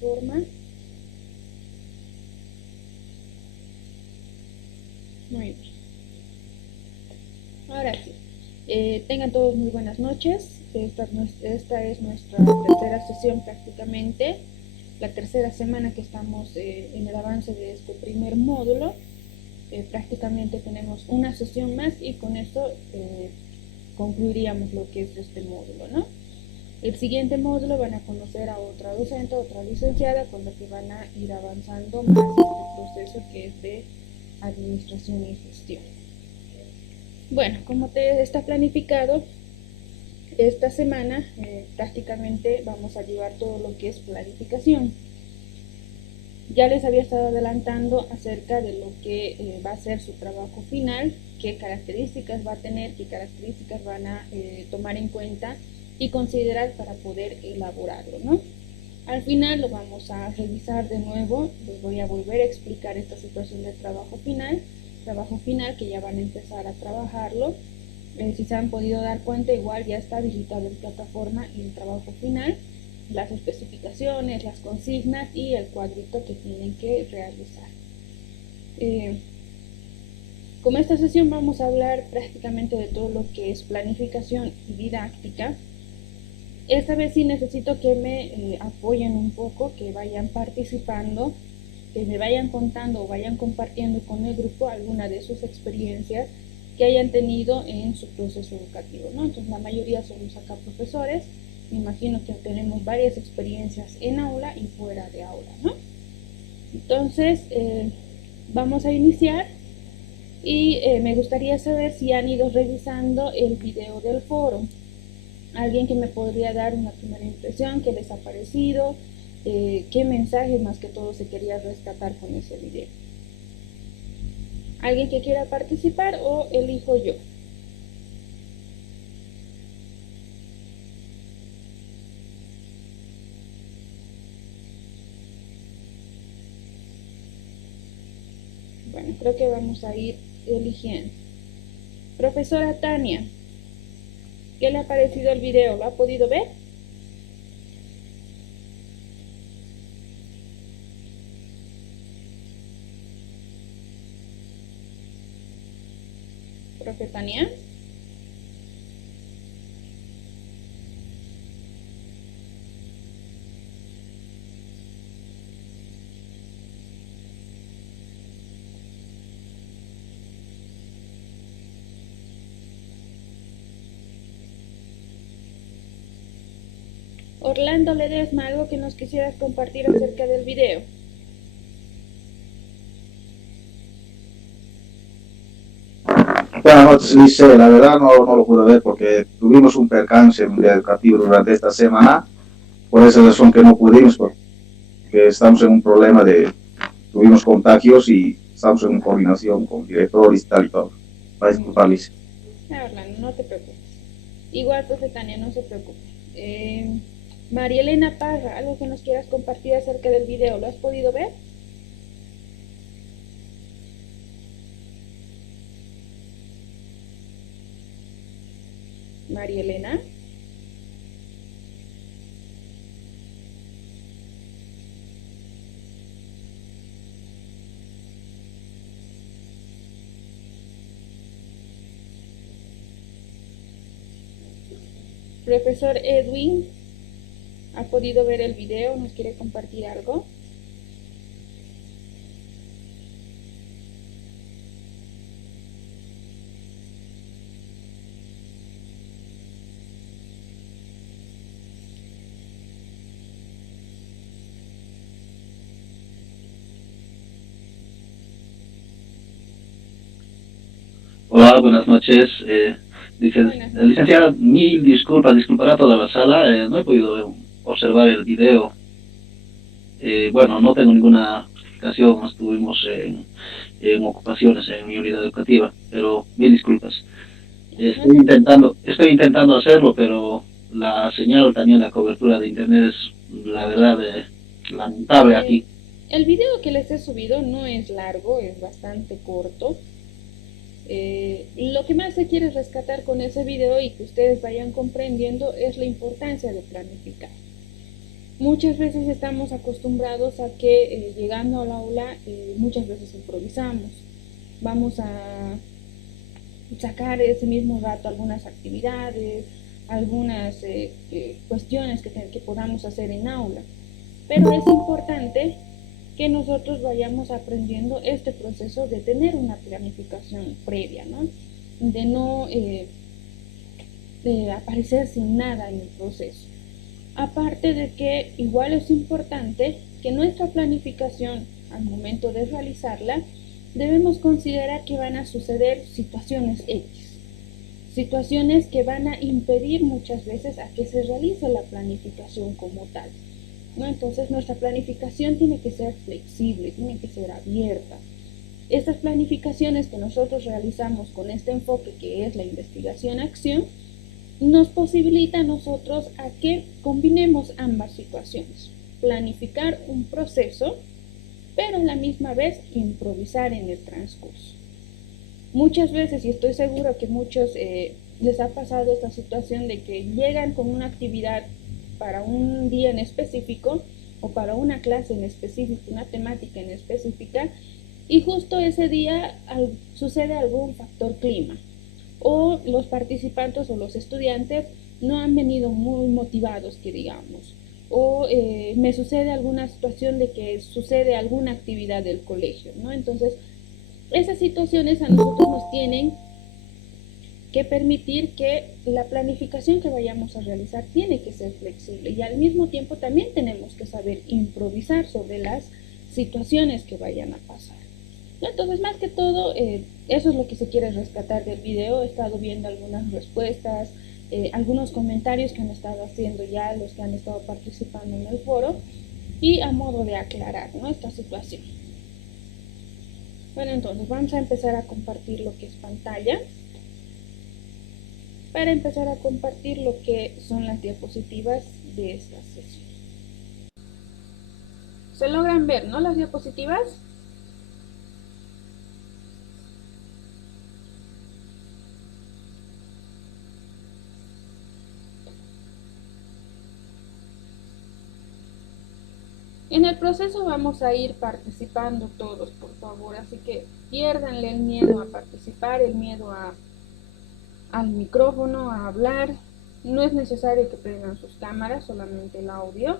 plataforma. Muy bien. Ahora sí. Tengan todos muy buenas noches. Esta es nuestra tercera sesión prácticamente. La tercera semana que estamos en el avance de este primer módulo. Prácticamente tenemos una sesión más y con esto concluiríamos lo que es este módulo, ¿no? El siguiente módulo van a conocer a otra docente, otra licenciada, con la que van a ir avanzando más este proceso que es de administración y gestión. Bueno, como te está planificado, esta semana prácticamente vamos a llevar todo lo que es planificación. Ya les había estado adelantando acerca de lo que va a ser su trabajo final, qué características va a tener, qué características van a tomar en cuenta y considerar para poder elaborarlo, ¿no? Al final lo vamos a revisar de nuevo, les voy a volver a explicar esta situación del trabajo final que ya van a empezar a trabajarlo. Si se han podido dar cuenta, igual ya está habilitado en plataforma el trabajo final, las especificaciones, las consignas y el cuadrito que tienen que realizar. Como esta sesión vamos a hablar prácticamente de todo lo que es planificación y didáctica, esta vez sí necesito que me apoyen un poco, que vayan participando, que me vayan contando o vayan compartiendo con el grupo alguna de sus experiencias que hayan tenido en su proceso educativo, ¿no? Entonces la mayoría somos acá profesores, me imagino que tenemos varias experiencias en aula y fuera de aula, ¿no? Entonces vamos a iniciar y me gustaría saber si han ido revisando el video del foro. Alguien que me podría dar una primera impresión, qué les ha parecido, qué mensaje más que todo se quería rescatar con ese video. ¿Alguien que quiera participar o elijo yo? Bueno, creo que vamos a ir eligiendo. Profesora Tania, ¿qué le ha parecido el video? ¿Lo ha podido ver? Profe Tania. Orlando Ledesma, algo que nos quisieras compartir acerca del video. Buenas noches, Lice. La verdad no lo pude ver porque tuvimos un percance en un día educativo durante esta semana. Por esa razón que no pudimos, porque estamos en un problema tuvimos contagios y estamos en coordinación con directores y tal y todo. Para disculpar, Lice. Orlando, no te preocupes. Igual, profe Tania, no se preocupe. María Elena Parra, algo que nos quieras compartir acerca del video, ¿lo has podido ver? María Elena. Profesor Edwin, ¿ha podido ver el video? ¿Nos quiere compartir algo? Hola, buenas noches. Licenciada, mil disculpas, disculpará toda la sala. No he podido observar el video. Bueno, no tengo ninguna justificación, estuvimos en ocupaciones en mi unidad educativa, pero mil disculpas. Estoy intentando hacerlo, pero la señal también, la cobertura de internet es, la verdad, lamentable aquí. El video que les he subido no es largo, es bastante corto. Lo que más se quiere rescatar con ese video y que ustedes vayan comprendiendo es la importancia de planificar. Muchas veces estamos acostumbrados a que llegando al aula muchas veces improvisamos. Vamos a sacar ese mismo rato algunas actividades, algunas cuestiones que podamos hacer en aula. Pero es importante que nosotros vayamos aprendiendo este proceso de tener una planificación previa, ¿no? De no de aparecer sin nada en el proceso. Aparte de que igual es importante que nuestra planificación al momento de realizarla debemos considerar que van a suceder situaciones X, situaciones que van a impedir muchas veces a que se realice la planificación como tal, ¿no? Entonces nuestra planificación tiene que ser flexible, tiene que ser abierta. Estas planificaciones que nosotros realizamos con este enfoque que es la investigación-acción nos posibilita a nosotros a que combinemos ambas situaciones, planificar un proceso, pero a la misma vez improvisar en el transcurso. Muchas veces, y estoy seguro que muchos les ha pasado esta situación de que llegan con una actividad para un día en específico o para una clase en específico, una temática en específica, y justo ese día sucede algún factor clima, o los participantes o los estudiantes no han venido muy motivados, que digamos, o me sucede alguna situación de que sucede alguna actividad del colegio, ¿no? Entonces, esas situaciones a nosotros nos tienen que permitir que la planificación que vayamos a realizar tiene que ser flexible y al mismo tiempo también tenemos que saber improvisar sobre las situaciones que vayan a pasar. Entonces, más que todo, eso es lo que se quiere rescatar del video. He estado viendo algunas respuestas, algunos comentarios que han estado haciendo ya los que han estado participando en el foro y a modo de aclarar, ¿no?, esta situación. Bueno, entonces vamos a empezar a compartir lo que es pantalla para empezar a compartir lo que son las diapositivas de esta sesión. ¿Se logran ver, no, las diapositivas? En el proceso vamos a ir participando todos, por favor, así que piérdanle el miedo a participar, el miedo al micrófono, a hablar. No es necesario que prendan sus cámaras, solamente el audio.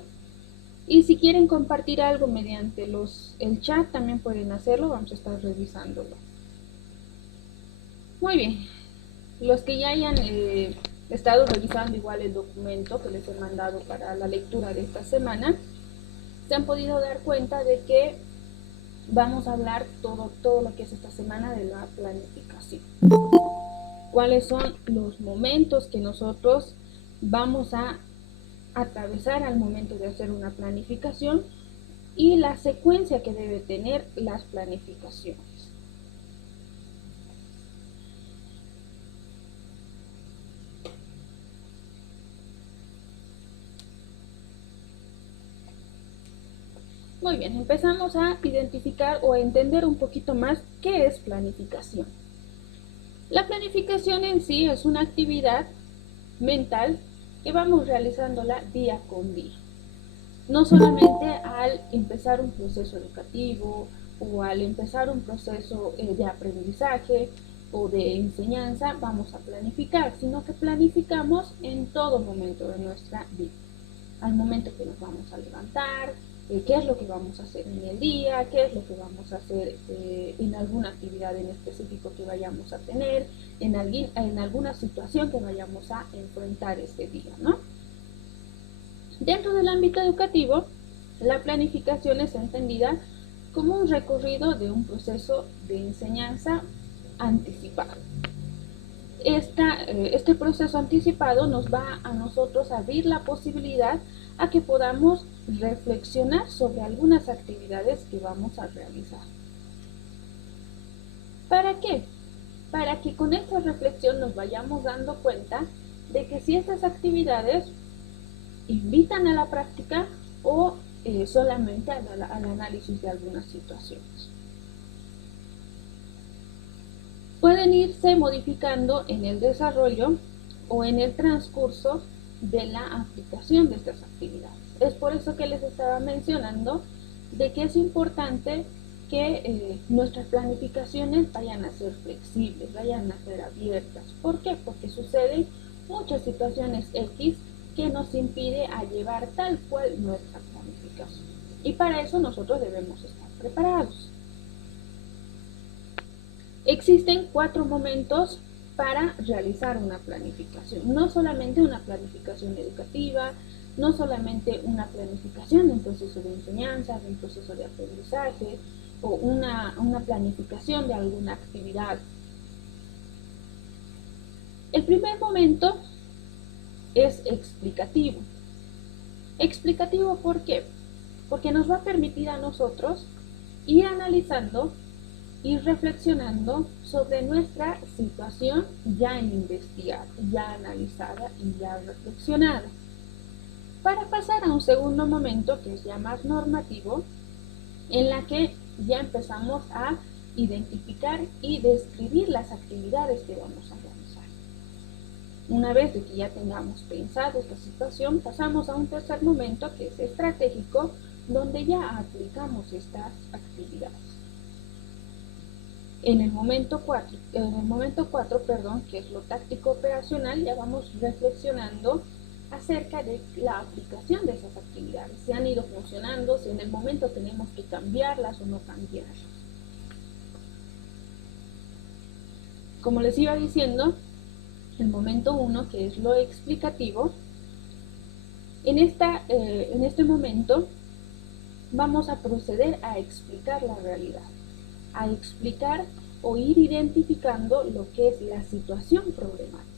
Y si quieren compartir algo mediante el chat, también pueden hacerlo, vamos a estar revisándolo. Muy bien, los que ya hayan estado revisando igual el documento que les he mandado para la lectura de esta semana, se han podido dar cuenta de que vamos a hablar todo lo que es esta semana de la planificación. ¿Cuáles son los momentos que nosotros vamos a atravesar al momento de hacer una planificación y la secuencia que debe tener las planificaciones? Muy bien, empezamos a identificar o a entender un poquito más qué es planificación. La planificación en sí es una actividad mental que vamos realizándola día con día. No solamente al empezar un proceso educativo o al empezar un proceso de aprendizaje o de enseñanza vamos a planificar, sino que planificamos en todo momento de nuestra vida. Al momento que nos vamos a levantar, qué es lo que vamos a hacer en el día, qué es lo que vamos a hacer en alguna actividad en específico que vayamos a tener, en alguna situación que vayamos a enfrentar ese día, ¿no? Dentro del ámbito educativo, la planificación es entendida como un recorrido de un proceso de enseñanza anticipado. Este proceso anticipado nos va a nosotros a abrir la posibilidad a que podamos reflexionar sobre algunas actividades que vamos a realizar. ¿Para qué? Para que con esta reflexión nos vayamos dando cuenta de que si estas actividades invitan a la práctica o solamente al análisis de algunas situaciones. Pueden irse modificando en el desarrollo o en el transcurso de la aplicación de estas actividades. Es por eso que les estaba mencionando de que es importante que nuestras planificaciones vayan a ser flexibles, vayan a ser abiertas. ¿Por qué? Porque suceden muchas situaciones X que nos impide a llevar tal cual nuestra planificación. Y para eso nosotros debemos estar preparados. Existen 4 momentos para realizar una planificación. No solamente una planificación educativa, no solamente una planificación de un proceso de enseñanza, de un proceso de aprendizaje o una planificación de alguna actividad. El primer momento es explicativo. ¿Explicativo por qué? Porque nos va a permitir a nosotros ir analizando, ir reflexionando sobre nuestra situación ya investigada, ya analizada y ya reflexionada. Para pasar a un segundo momento que es ya más normativo, en la que ya empezamos a identificar y describir las actividades que vamos a realizar. Una vez de que ya tengamos pensado esta situación, pasamos a un tercer momento que es estratégico, donde ya aplicamos estas actividades. En el momento 4, que es lo táctico operacional, ya vamos reflexionando acerca de la aplicación de esas actividades, si han ido funcionando, si en el momento tenemos que cambiarlas o no cambiarlas. Como les iba diciendo, el momento 1, que es lo explicativo, en este momento vamos a proceder a explicar la realidad, a explicar o ir identificando lo que es la situación problemática.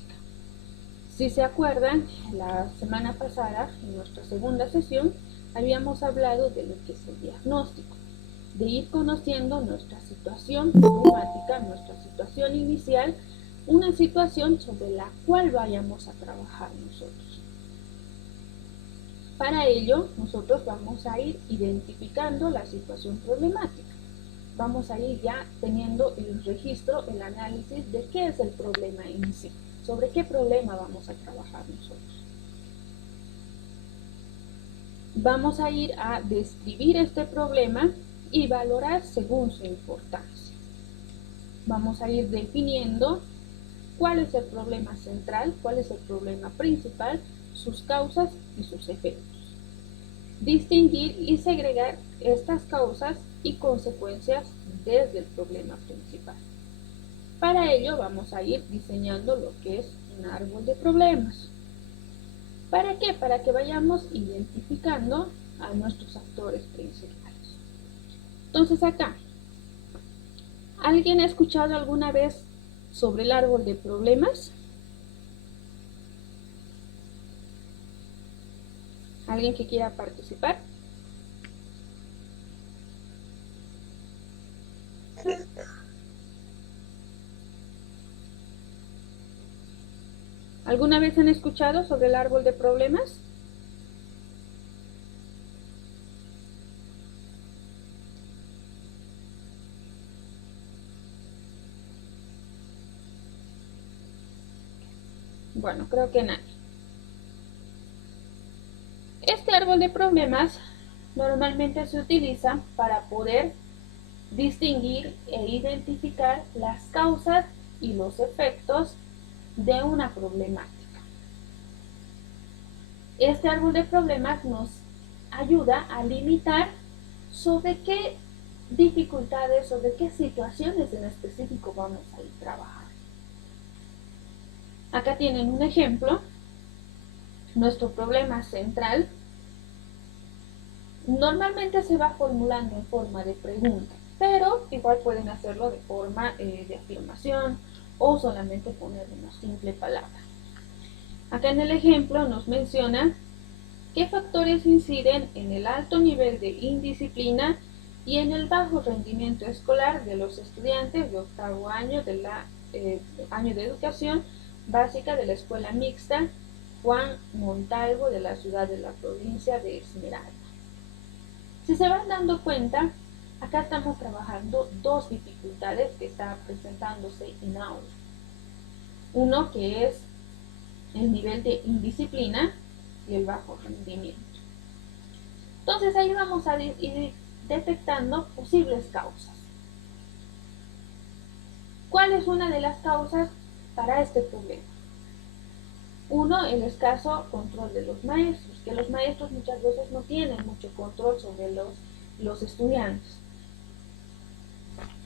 Si se acuerdan, la semana pasada, en nuestra segunda sesión, habíamos hablado de lo que es el diagnóstico, de ir conociendo nuestra situación problemática, nuestra situación inicial, una situación sobre la cual vayamos a trabajar nosotros. Para ello, nosotros vamos a ir identificando la situación problemática. Vamos a ir ya teniendo el registro, el análisis de qué es el problema en sí, sobre qué problema vamos a trabajar nosotros. Vamos a ir a describir este problema y valorar según su importancia. Vamos a ir definiendo cuál es el problema central, cuál es el problema principal, sus causas y sus efectos. Distinguir y segregar estas causas y consecuencias desde el problema principal. Para ello vamos a ir diseñando lo que es un árbol de problemas. ¿Para qué? Para que vayamos identificando a nuestros actores principales. Entonces acá, ¿alguien ha escuchado alguna vez sobre el árbol de problemas? ¿Alguien que quiera participar? ¿Alguna vez han escuchado sobre el árbol de problemas? Bueno, creo que nadie. Este árbol de problemas normalmente se utiliza para poder distinguir e identificar las causas y los efectos de una problemática. Este árbol de problemas nos ayuda a limitar sobre qué dificultades, sobre qué situaciones en específico vamos a ir trabajando. Acá tienen un ejemplo. Nuestro problema central normalmente se va formulando en forma de pregunta, pero igual pueden hacerlo de forma de afirmación o solamente poner una simple palabra. Acá en el ejemplo nos menciona qué factores inciden en el alto nivel de indisciplina y en el bajo rendimiento escolar de los estudiantes de octavo año año de educación básica de la escuela mixta Juan Montalvo de la ciudad de la provincia de Esmeralda. Si se van dando cuenta, acá estamos trabajando dos dificultades que están presentándose en aula. Uno que es el nivel de indisciplina y el bajo rendimiento. Entonces ahí vamos a ir detectando posibles causas. ¿Cuál es una de las causas para este problema? Uno, el escaso control de los maestros, que los maestros muchas veces no tienen mucho control sobre los estudiantes.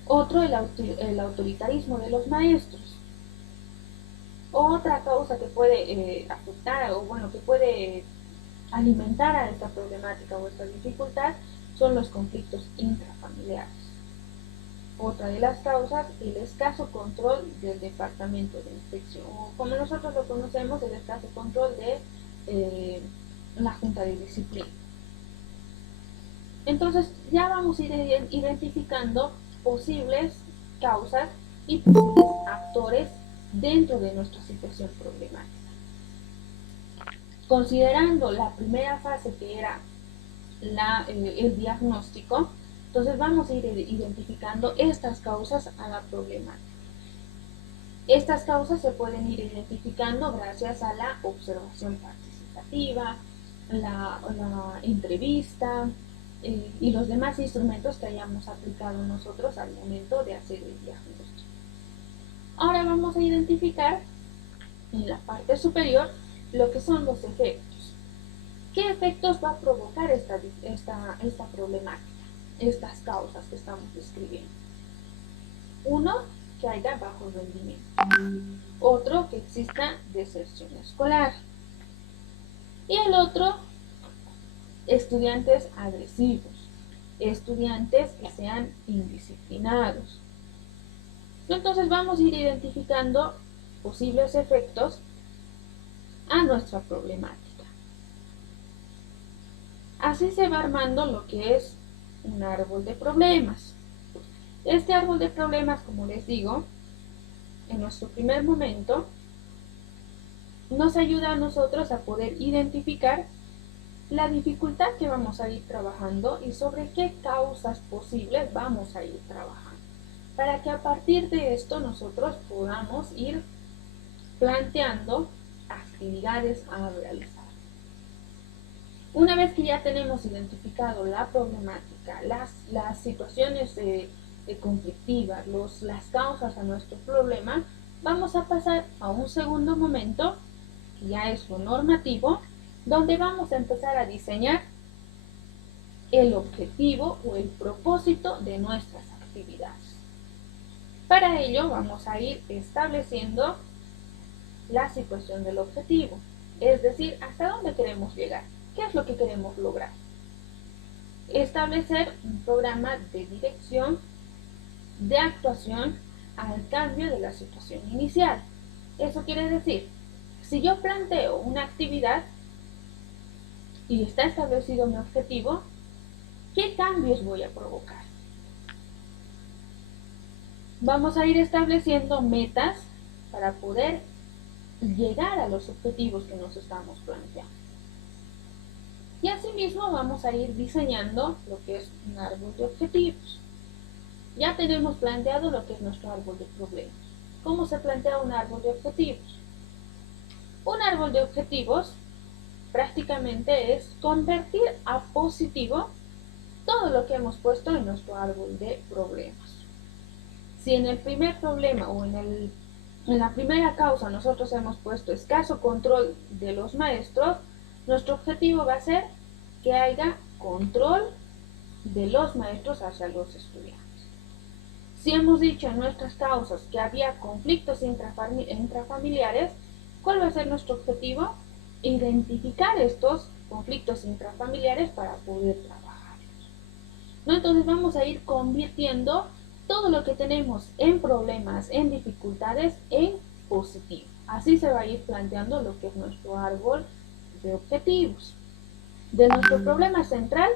Otro, el autoritarismo de los maestros. Otra causa que puede afectar o bueno, que puede alimentar a esta problemática o esta dificultad son los conflictos intrafamiliares. Otra de las causas, el escaso control del departamento de inspección, o como nosotros lo conocemos, el escaso control de la junta de disciplina. Entonces ya vamos a ir identificando posibles causas y posibles actores dentro de nuestra situación problemática. Considerando la primera fase que era el diagnóstico, entonces vamos a ir identificando estas causas a la problemática. Estas causas se pueden ir identificando gracias a la observación participativa, la entrevista y los demás instrumentos que hayamos aplicado nosotros al momento de hacer el diagnóstico. Ahora vamos a identificar en la parte superior lo que son los efectos. ¿Qué efectos va a provocar esta problemática? Estas causas que estamos describiendo. Uno, que haya bajo rendimiento. Otro, que exista deserción escolar. Y el otro, estudiantes agresivos, estudiantes que sean indisciplinados. Entonces vamos a ir identificando posibles efectos a nuestra problemática. Así se va armando lo que es un árbol de problemas. Este árbol de problemas, como les digo, en nuestro primer momento, nos ayuda a nosotros a poder identificar la dificultad que vamos a ir trabajando y sobre qué causas posibles vamos a ir trabajando, para que a partir de esto nosotros podamos ir planteando actividades a realizar. Una vez que ya tenemos identificado la problemática, las situaciones conflictivas, las causas a nuestro problema, vamos a pasar a un segundo momento, que ya es lo normativo, donde vamos a empezar a diseñar el objetivo o el propósito de nuestras actividades. Para ello vamos a ir estableciendo la situación del objetivo, es decir, hasta dónde queremos llegar. ¿Qué es lo que queremos lograr? Establecer un programa de dirección, de actuación al cambio de la situación inicial. Eso quiere decir, si yo planteo una actividad y está establecido mi objetivo, ¿qué cambios voy a provocar? Vamos a ir estableciendo metas para poder llegar a los objetivos que nos estamos planteando. Y asimismo vamos a ir diseñando lo que es un árbol de objetivos. Ya tenemos planteado lo que es nuestro árbol de problemas. ¿Cómo se plantea un árbol de objetivos? Un árbol de objetivos prácticamente es convertir a positivo todo lo que hemos puesto en nuestro árbol de problemas. Si en el primer problema o en la primera causa nosotros hemos puesto escaso control de los maestros, nuestro objetivo va a ser que haya control de los maestros hacia los estudiantes. Si hemos dicho en nuestras causas que había conflictos intrafamiliares, ¿cuál va a ser nuestro objetivo? Identificar estos conflictos intrafamiliares para poder trabajarlos. ¿No? Entonces vamos a ir convirtiendo todo lo que tenemos en problemas, en dificultades, en positivo. Así se va a ir planteando lo que es nuestro árbol de objetivos. De nuestro problema central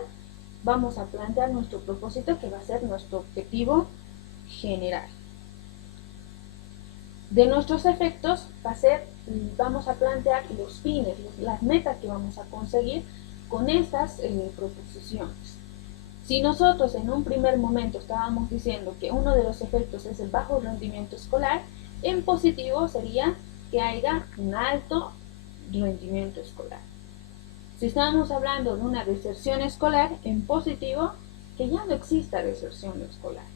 vamos a plantear nuestro propósito, que va a ser nuestro objetivo general. De nuestros efectos vamos a plantear los fines, las metas que vamos a conseguir con estas proposiciones. Si nosotros en un primer momento estábamos diciendo que uno de los efectos es el bajo rendimiento escolar, en positivo sería que haya un alto rendimiento escolar. Si estábamos hablando de una deserción escolar, en positivo, que ya no exista deserción escolar.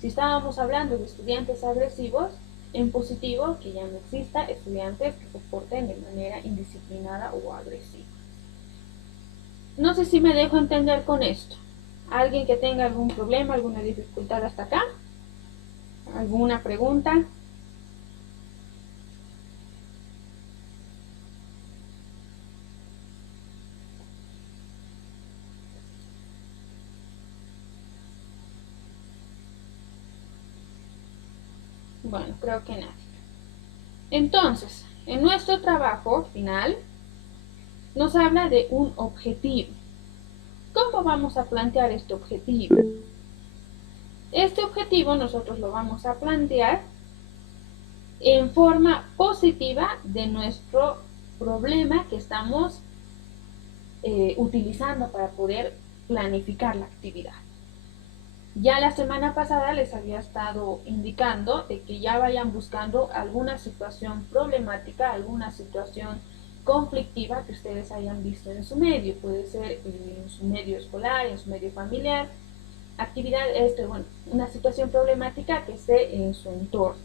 Si estábamos hablando de estudiantes agresivos, en positivo, que ya no exista estudiantes que se porten de manera indisciplinada o agresiva. No sé si me dejo entender con esto. ¿Alguien que tenga algún problema, alguna dificultad hasta acá? ¿Alguna pregunta? Bueno, creo que nadie. Entonces, en nuestro trabajo final nos habla de un objetivo. ¿Cómo vamos a plantear este objetivo? Este objetivo nosotros lo vamos a plantear en forma positiva de nuestro problema que estamos utilizando para poder planificar la actividad. Ya la semana pasada les había estado indicando de que ya vayan buscando alguna situación problemática, alguna situación conflictiva que ustedes hayan visto en su medio. Puede ser en su medio escolar, en su medio familiar, actividad, una situación problemática que esté en su entorno.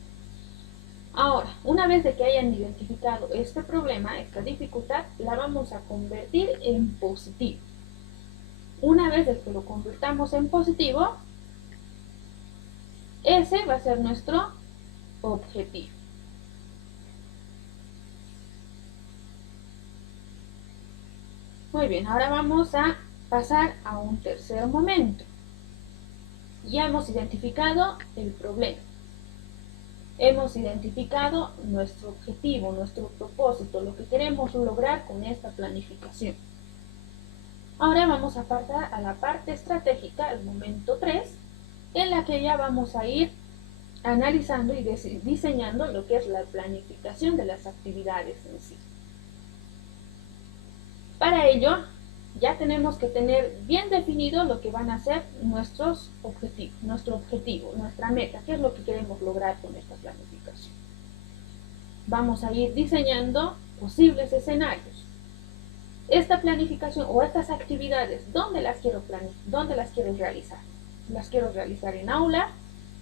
Ahora, una vez de que hayan identificado este problema, esta dificultad, la vamos a convertir en positivo. Una vez de que lo convirtamos en positivo, ese va a ser nuestro objetivo. Muy bien, ahora vamos a pasar a un tercer momento. Ya hemos identificado el problema. Hemos identificado nuestro objetivo, nuestro propósito, lo que queremos lograr con esta planificación. Ahora vamos a pasar a la parte estratégica, el momento 3, en la que ya vamos a ir analizando y diseñando lo que es la planificación de las actividades en sí. Para ello, ya tenemos que tener bien definido lo que van a ser nuestros objetivos, nuestro objetivo, nuestra meta, qué es lo que queremos lograr con esta planificación. Vamos a ir diseñando posibles escenarios. Esta planificación o estas actividades, ¿dónde las quiero realizar? Las quiero realizar en aula,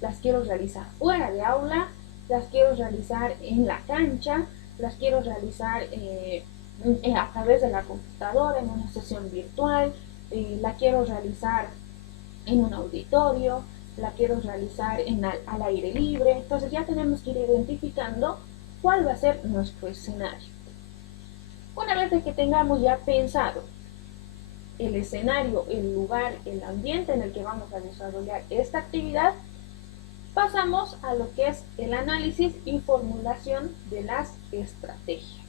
las quiero realizar fuera de aula, las quiero realizar en la cancha, las quiero realizar a través de la computadora, en una sesión virtual, la quiero realizar en un auditorio, la quiero realizar al aire libre. Entonces ya tenemos que ir identificando cuál va a ser nuestro escenario. Una vez de que tengamos ya pensado el escenario, el lugar, el ambiente en el que vamos a desarrollar esta actividad, pasamos a lo que es el análisis y formulación de las estrategias.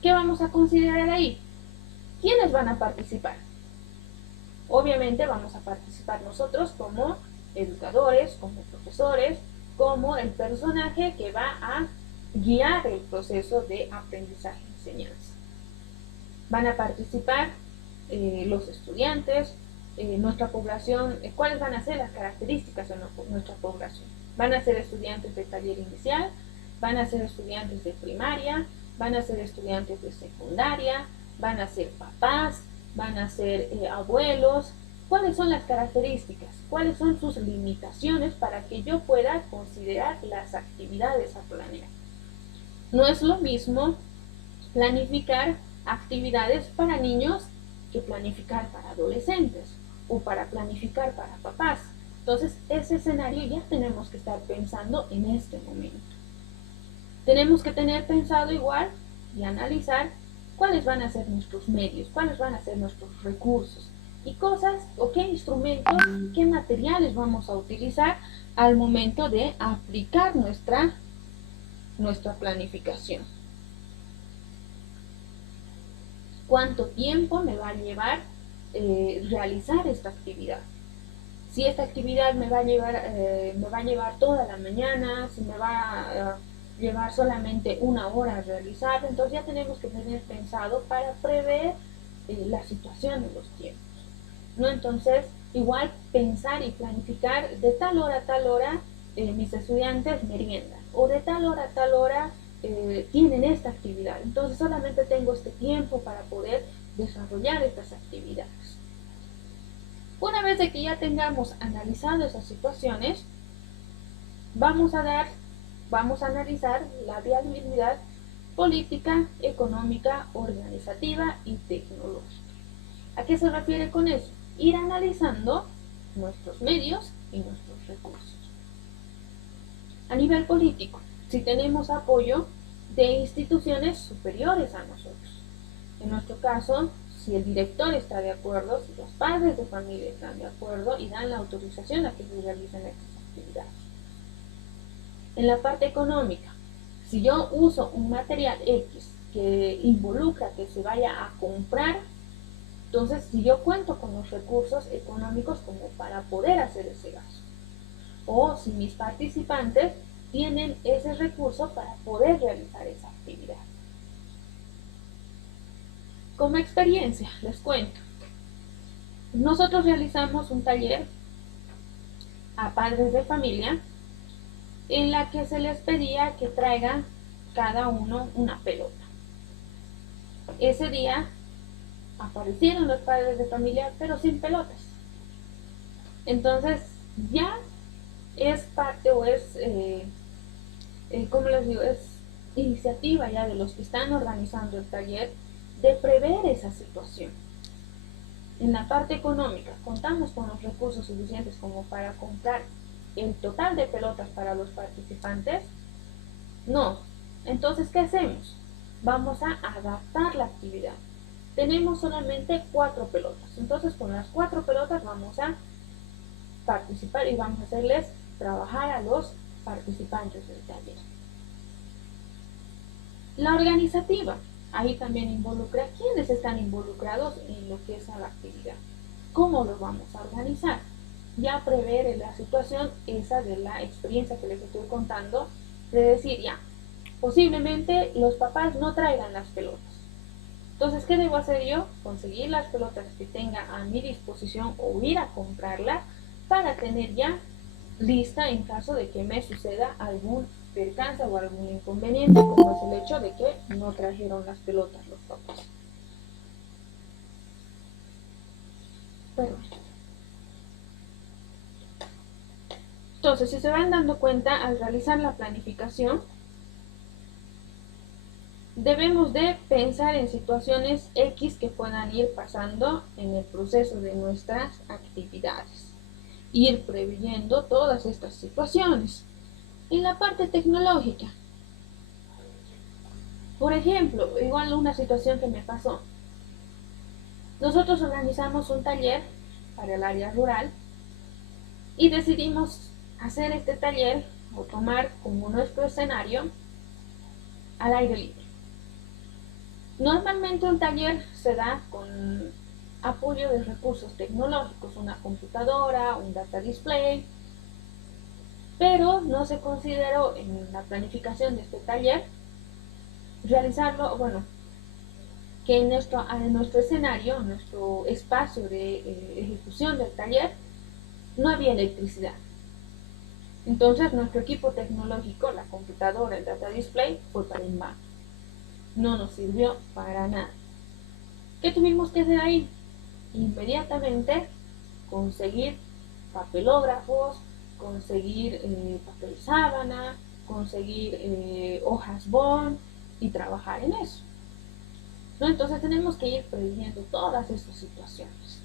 ¿Qué vamos a considerar ahí? ¿Quiénes van a participar? Obviamente vamos a participar nosotros como educadores, como profesores, como el personaje que va a guiar el proceso de aprendizaje y enseñanza. Van a participar los estudiantes, nuestra población. ¿Cuáles van a ser las características de nuestra población? Van a ser estudiantes de taller inicial, van a ser estudiantes de primaria, van a ser estudiantes de secundaria, van a ser papás, van a ser abuelos. ¿Cuáles son las características? ¿Cuáles son sus limitaciones para que yo pueda considerar las actividades a planear? No es lo mismo planificar actividades para niños que planificar para adolescentes o para planificar para papás. Entonces, ese escenario ya tenemos que estar pensando en este momento. Tenemos que tener pensado igual y analizar cuáles van a ser nuestros medios, cuáles van a ser nuestros recursos y cosas o qué instrumentos, qué materiales vamos a utilizar al momento de aplicar nuestra planificación. ¿Cuánto tiempo me va a llevar realizar esta actividad? Si esta actividad me va a llevar toda la mañana, si me va a llevar solamente una hora a realizar, entonces ya tenemos que tener pensado para prever la situación de los tiempos, ¿no? Entonces, igual pensar y planificar de tal hora a tal hora mis estudiantes meriendan, o de tal hora a tal hora tienen esta actividad. Entonces solamente tengo este tiempo para poder desarrollar estas actividades. Una vez de que ya tengamos analizado esas situaciones, vamos a analizar la viabilidad política, económica, organizativa y tecnológica. ¿A qué se refiere con eso? Ir analizando nuestros medios y nuestros recursos. A nivel político, si tenemos apoyo de instituciones superiores a nosotros. En nuestro caso, si el director está de acuerdo, si los padres de familia están de acuerdo y dan la autorización a que se realicen estas actividades. En la parte económica, si yo uso un material X que involucra que se vaya a comprar, entonces si yo cuento con los recursos económicos como para poder hacer ese gasto, o si mis participantes tienen ese recurso para poder realizar esa actividad. Como experiencia, les cuento. Nosotros realizamos un taller a padres de familia en la que se les pedía que traigan cada uno una pelota. Ese día aparecieron los padres de familia, pero sin pelotas. Entonces ya es parte o es, ¿cómo les digo? Es iniciativa ya de los que están organizando el taller de prever esa situación. En la parte económica, ¿contamos con los recursos suficientes como para comprar el total de pelotas para los participantes? No. Entonces, ¿qué hacemos? Vamos a adaptar la actividad. Tenemos solamente 4 pelotas. Entonces, con las 4 pelotas vamos a participar y vamos a hacerles trabajar a los participantes del taller. La organizativa. Ahí también involucra quiénes están involucrados en lo que es la actividad. ¿Cómo lo vamos a organizar? Ya prever la situación esa de la experiencia que les estoy contando, de decir ya, posiblemente los papás no traigan las pelotas. Entonces, ¿qué debo hacer yo? Conseguir las pelotas que tenga a mi disposición o ir a comprarlas para tener ya lista en caso de que me suceda algún percance o algún inconveniente, como es el hecho de que no trajeron las pelotas los papás. Bueno. Entonces, si se van dando cuenta, al realizar la planificación, debemos de pensar en situaciones X que puedan ir pasando en el proceso de nuestras actividades. Ir preveyendo todas estas situaciones. En la parte tecnológica, por ejemplo, igual una situación que me pasó. Nosotros organizamos un taller para el área rural y decidimos hacer este taller o tomar como nuestro escenario al aire libre. Normalmente un taller se da con apoyo de recursos tecnológicos, una computadora, un data display, pero no se consideró en la planificación de este taller realizarlo, que en nuestro escenario, en nuestro espacio de ejecución del taller, no había electricidad. Entonces nuestro equipo tecnológico, la computadora, el data display, fue para en vano. No nos sirvió para nada. ¿Qué tuvimos que hacer ahí? Inmediatamente conseguir papelógrafos, conseguir papel sábana, conseguir hojas bond y trabajar en eso. ¿No? Entonces tenemos que ir previendo todas estas situaciones.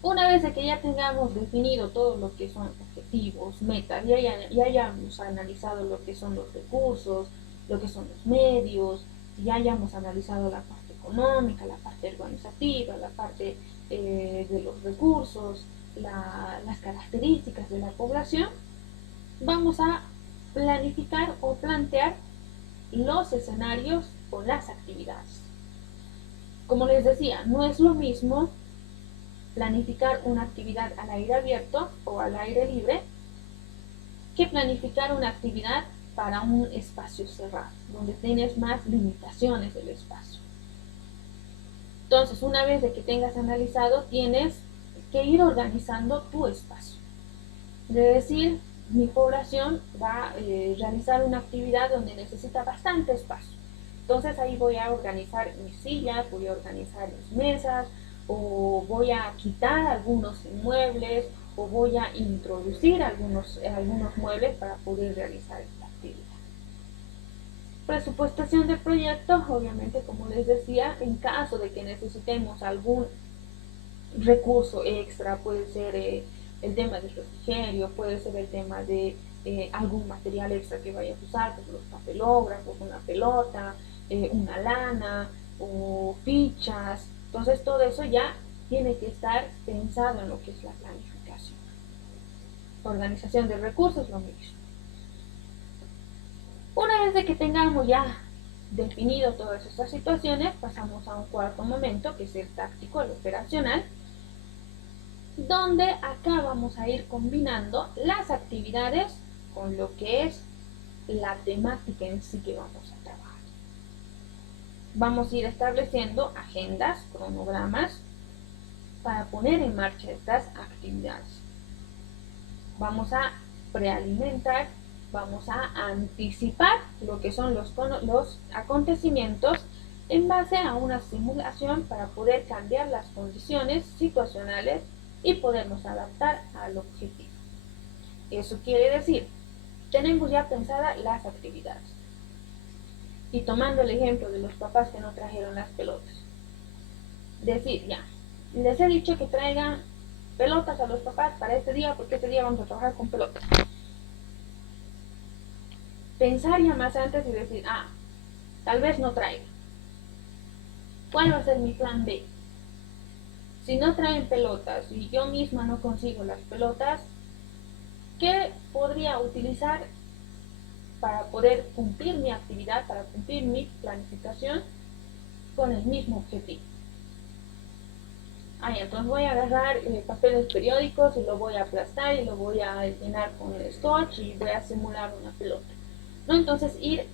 Una vez que ya tengamos definido todo lo que son objetivos, metas, ya hayamos analizado lo que son los recursos, lo que son los medios, ya hayamos analizado la parte económica, la parte organizativa, la parte de los recursos, las características de la población, vamos a planificar o plantear los escenarios con las actividades. Como les decía, no es lo mismo planificar una actividad al aire abierto o al aire libre que planificar una actividad para un espacio cerrado, donde tienes más limitaciones del espacio. Entonces, una vez de que tengas analizado, tienes que ir organizando tu espacio. De decir, mi población va a realizar una actividad donde necesita bastante espacio. Entonces ahí voy a organizar mis sillas, voy a organizar mis mesas, o voy a quitar algunos inmuebles, o voy a introducir algunos muebles para poder realizar esta actividad. Presupuestación de proyectos, obviamente, como les decía, en caso de que necesitemos algún recurso extra, puede ser el tema del refrigerio, puede ser el tema de algún material extra que vayas a usar, como los papelógrafos, una pelota, una lana o fichas. Entonces todo eso ya tiene que estar pensado en lo que es la planificación. Organización de recursos, lo mismo. Una vez de que tengamos ya definido todas estas situaciones, pasamos a un cuarto momento, que es el táctico, el operacional, donde acá vamos a ir combinando las actividades con lo que es la temática en sí que vamos a trabajar. Vamos a ir estableciendo agendas, cronogramas, para poner en marcha estas actividades. Vamos a prealimentar, vamos a anticipar lo que son los acontecimientos en base a una simulación para poder cambiar las condiciones situacionales y podernos adaptar al objetivo. Eso quiere decir, tenemos ya pensadas las actividades. Y tomando el ejemplo de los papás que no trajeron las pelotas, decir, ya, les he dicho que traigan pelotas a los papás para este día, porque este día vamos a trabajar con pelotas. Pensar ya más antes y decir, tal vez no traigan. ¿Cuál va a ser mi plan B? Si no traen pelotas y yo misma no consigo las pelotas, ¿qué podría utilizar para poder cumplir mi actividad, para cumplir mi planificación con el mismo objetivo? Entonces voy a agarrar papeles periódicos y lo voy a aplastar y lo voy a llenar con el scotch y voy a simular una pelota, ¿no? Entonces ir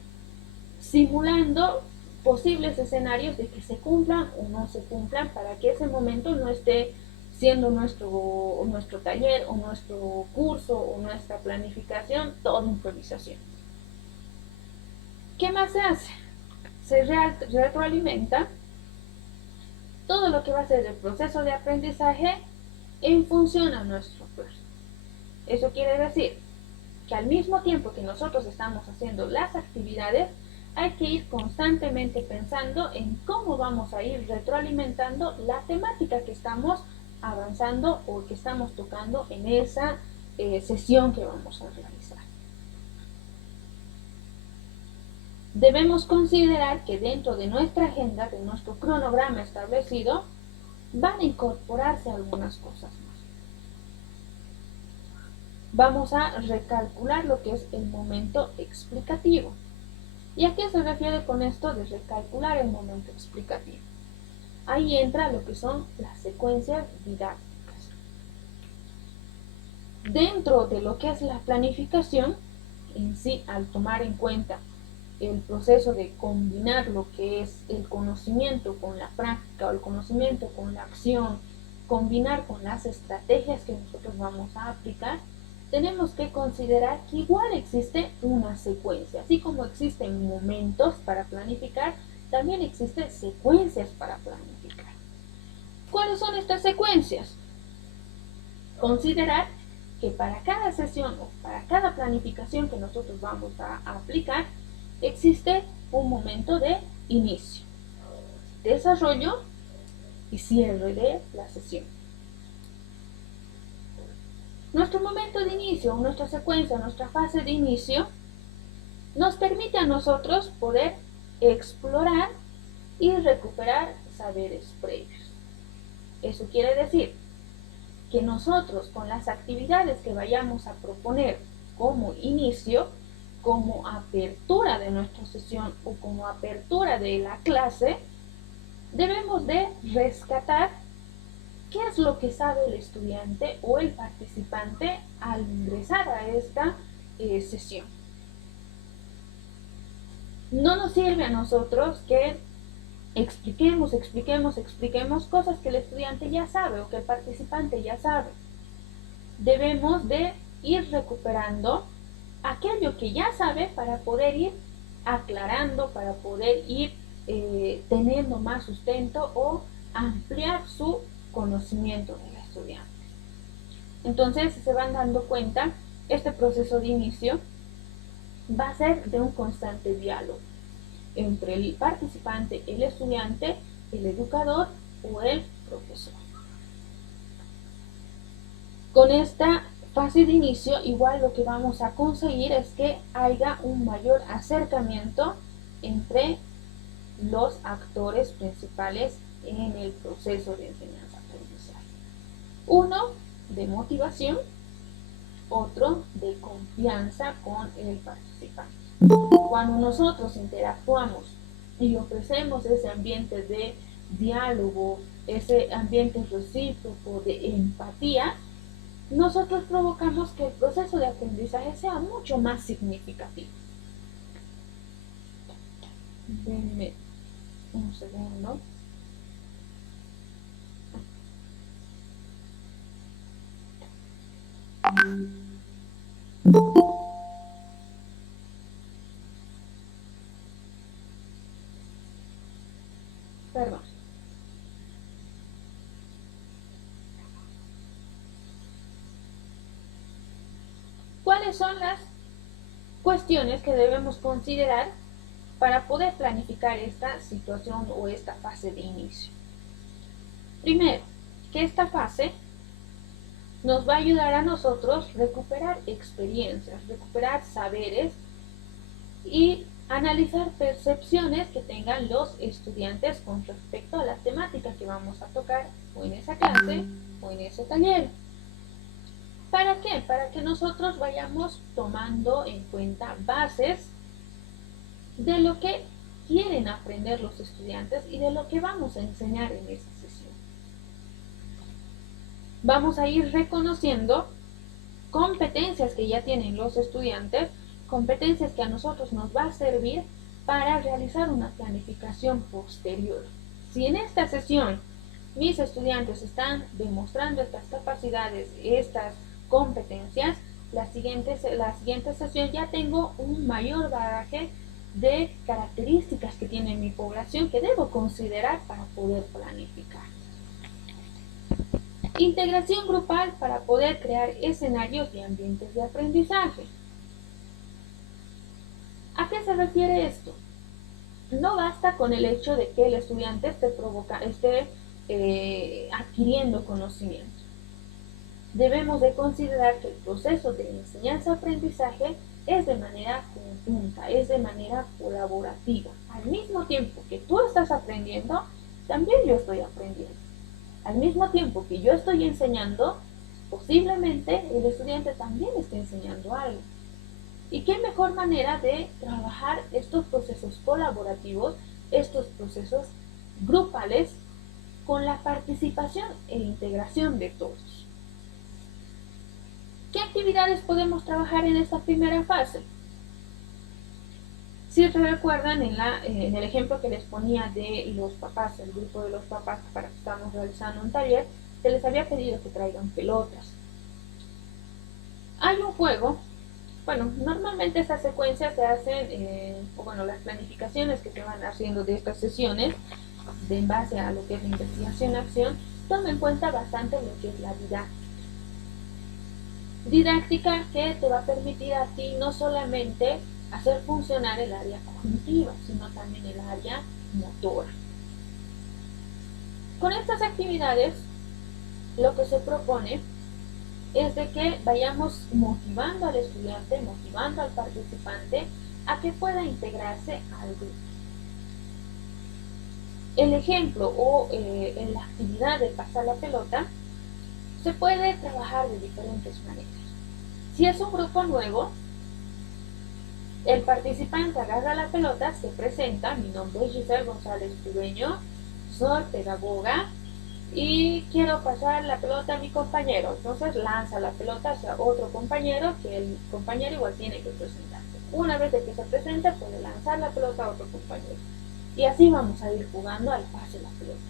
simulando posibles escenarios de que se cumplan o no se cumplan, para que ese momento no esté siendo nuestro taller o nuestro curso o nuestra planificación toda improvisación. ¿Qué más se hace? Se retroalimenta todo lo que va a ser el proceso de aprendizaje en función a nuestro plan. Eso quiere decir que al mismo tiempo que nosotros estamos haciendo las actividades, hay que ir constantemente pensando en cómo vamos a ir retroalimentando la temática que estamos avanzando o que estamos tocando en esa sesión que vamos a realizar. Debemos considerar que dentro de nuestra agenda, de nuestro cronograma establecido, van a incorporarse algunas cosas más. Vamos a recalcular lo que es el momento explicativo. ¿Y a qué se refiere con esto de recalcular el momento explicativo? Ahí entra lo que son las secuencias didácticas. Dentro de lo que es la planificación, en sí, al tomar en cuenta el proceso de combinar lo que es el conocimiento con la práctica o el conocimiento con la acción, combinar con las estrategias que nosotros vamos a aplicar, tenemos que considerar que igual existe una secuencia. Así como existen momentos para planificar, también existen secuencias para planificar. ¿Cuáles son estas secuencias? Considerar que para cada sesión o para cada planificación que nosotros vamos a aplicar, existe un momento de inicio, desarrollo y cierre de la sesión. Nuestro momento de inicio, nuestra secuencia, nuestra fase de inicio, nos permite a nosotros poder explorar y recuperar saberes previos. Eso quiere decir que nosotros, con las actividades que vayamos a proponer como inicio, como apertura de nuestra sesión o como apertura de la clase, debemos de rescatar qué es lo que sabe el estudiante o el participante al ingresar a esta sesión. No nos sirve a nosotros que expliquemos cosas que el estudiante ya sabe o que el participante ya sabe. Debemos de ir recuperando aquello que ya sabe para poder ir aclarando, para poder ir teniendo más sustento o ampliar su conocimiento del estudiante. Entonces se van dando cuenta, este proceso de inicio va a ser de un constante diálogo entre el participante, el estudiante, el educador o el profesor. Con esta fase de inicio, igual lo que vamos a conseguir es que haya un mayor acercamiento entre los actores principales en el proceso de enseñanza-aprendizaje. Uno de motivación, otro de confianza con el participante. Cuando nosotros interactuamos y ofrecemos ese ambiente de diálogo, ese ambiente recíproco de empatía, nosotros provocamos que el proceso de aprendizaje sea mucho más significativo. Denme un segundo. Perdón. ¿Cuáles son las cuestiones que debemos considerar para poder planificar esta situación o esta fase de inicio? Primero, que esta fase nos va a ayudar a nosotros recuperar experiencias, recuperar saberes y analizar percepciones que tengan los estudiantes con respecto a la temática que vamos a tocar o en esa clase o en ese taller. ¿Para qué? Para que nosotros vayamos tomando en cuenta bases de lo que quieren aprender los estudiantes y de lo que vamos a enseñar en esa sesión. Vamos a ir reconociendo competencias que ya tienen los estudiantes, competencias que a nosotros nos va a servir para realizar una planificación posterior. Si en esta sesión mis estudiantes están demostrando estas capacidades, estas competencias, la siguiente sesión ya tengo un mayor bagaje de características que tiene mi población que debo considerar para poder planificar. Integración grupal para poder crear escenarios y ambientes de aprendizaje. ¿A qué se refiere esto? No basta con el hecho de que el estudiante esté adquiriendo conocimiento. Debemos de considerar que el proceso de enseñanza-aprendizaje es de manera conjunta, es de manera colaborativa. Al mismo tiempo que tú estás aprendiendo, también yo estoy aprendiendo. Al mismo tiempo que yo estoy enseñando, posiblemente el estudiante también esté enseñando algo. ¿Y qué mejor manera de trabajar estos procesos colaborativos, estos procesos grupales, con la participación e integración de todos? ¿Qué actividades podemos trabajar en esta primera fase? Si recuerdan en el ejemplo que les ponía de los papás, el grupo de los papás para que estamos realizando un taller, se les había pedido que traigan pelotas. Hay un juego, bueno, normalmente estas secuencias se hacen, las planificaciones que se van haciendo de estas sesiones, en base a lo que es la investigación-acción, toman en cuenta bastante lo que es la didáctica. Didáctica que te va a permitir a ti no solamente hacer funcionar el área cognitiva, sino también el área motora. Con estas actividades, lo que se propone es de que vayamos motivando al estudiante, motivando al participante a que pueda integrarse al grupo. El ejemplo o en la actividad de pasar la pelota se puede trabajar de diferentes maneras. Si es un grupo nuevo, el participante agarra la pelota, se presenta, mi nombre es Giselle González Tubeño, soy pedagoga y quiero pasar la pelota a mi compañero. Entonces lanza la pelota hacia otro compañero, que el compañero igual tiene que presentarse. Una vez de que se presenta, puede lanzar la pelota a otro compañero. Y así vamos a ir jugando al pase de la pelota.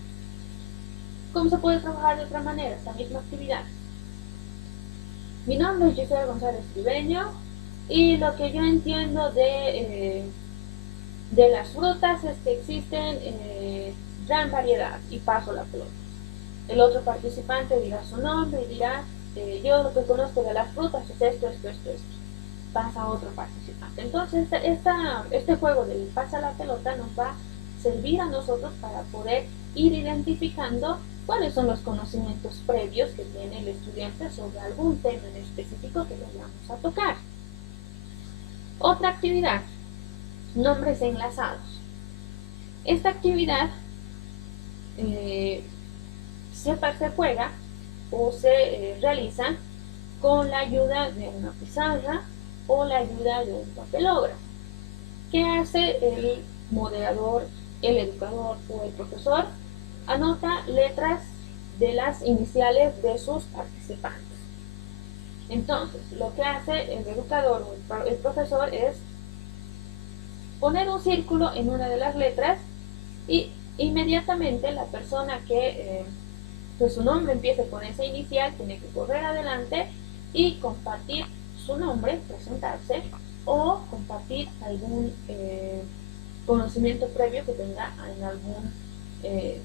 ¿Cómo se puede trabajar de otra manera esta misma actividad? Mi nombre es Giselle González Ribeño y lo que yo entiendo de las frutas es que existen gran variedad y paso la pelota. El otro participante dirá su nombre y dirá, yo lo que conozco de las frutas es esto, esto, esto, esto. Pasa a otro participante. Entonces, este juego del pasa la pelota nos va a servir a nosotros para poder ir identificando cuáles son los conocimientos previos que tiene el estudiante sobre algún tema en específico que vayamos a tocar. Otra actividad, nombres enlazados. Esta actividad se juega o se realiza con la ayuda de una pizarra o la ayuda de un papelógrafo. ¿Qué hace el moderador, el educador o el profesor? Anota letras de las iniciales de sus participantes. Entonces, lo que hace el educador o el profesor es poner un círculo en una de las letras y inmediatamente la persona que su nombre empiece con esa inicial tiene que correr adelante y compartir su nombre, presentarse o compartir algún conocimiento previo que tenga en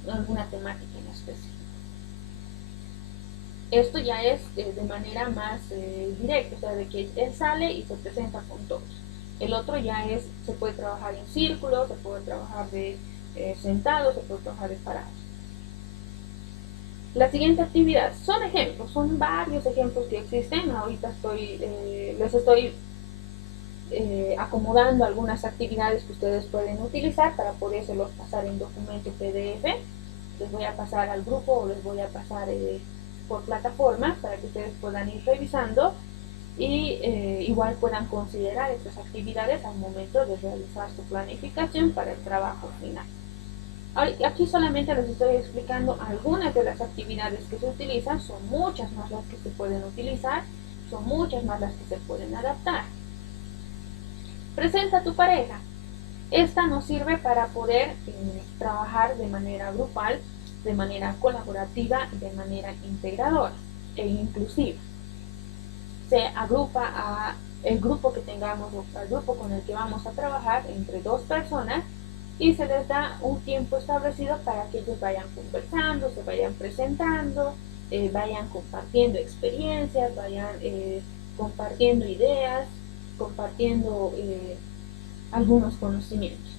alguna temática en específico. Esto ya es de manera más directa, o sea, de que él sale y se presenta con todos. El otro ya es, se puede trabajar en círculo, se puede trabajar de sentado, se puede trabajar de parado. La siguiente actividad son ejemplos, son varios ejemplos que existen. Ahorita les estoy acomodando algunas actividades que ustedes pueden utilizar para podérselos pasar en documento PDF. Les voy a pasar al grupo o les voy a pasar por plataforma para que ustedes puedan ir revisando y igual puedan considerar estas actividades al momento de realizar su planificación para el trabajo final. Aquí solamente les estoy explicando algunas de las actividades que se utilizan, son muchas más las que se pueden utilizar, son muchas más las que se pueden adaptar. Presenta a tu pareja. Esta nos sirve para poder trabajar de manera grupal, de manera colaborativa y de manera integradora e inclusiva. Se agrupa a el grupo que tengamos o al grupo con el que vamos a trabajar entre dos personas y se les da un tiempo establecido para que ellos vayan conversando, se vayan presentando, vayan compartiendo experiencias, vayan compartiendo ideas, compartiendo algunos conocimientos.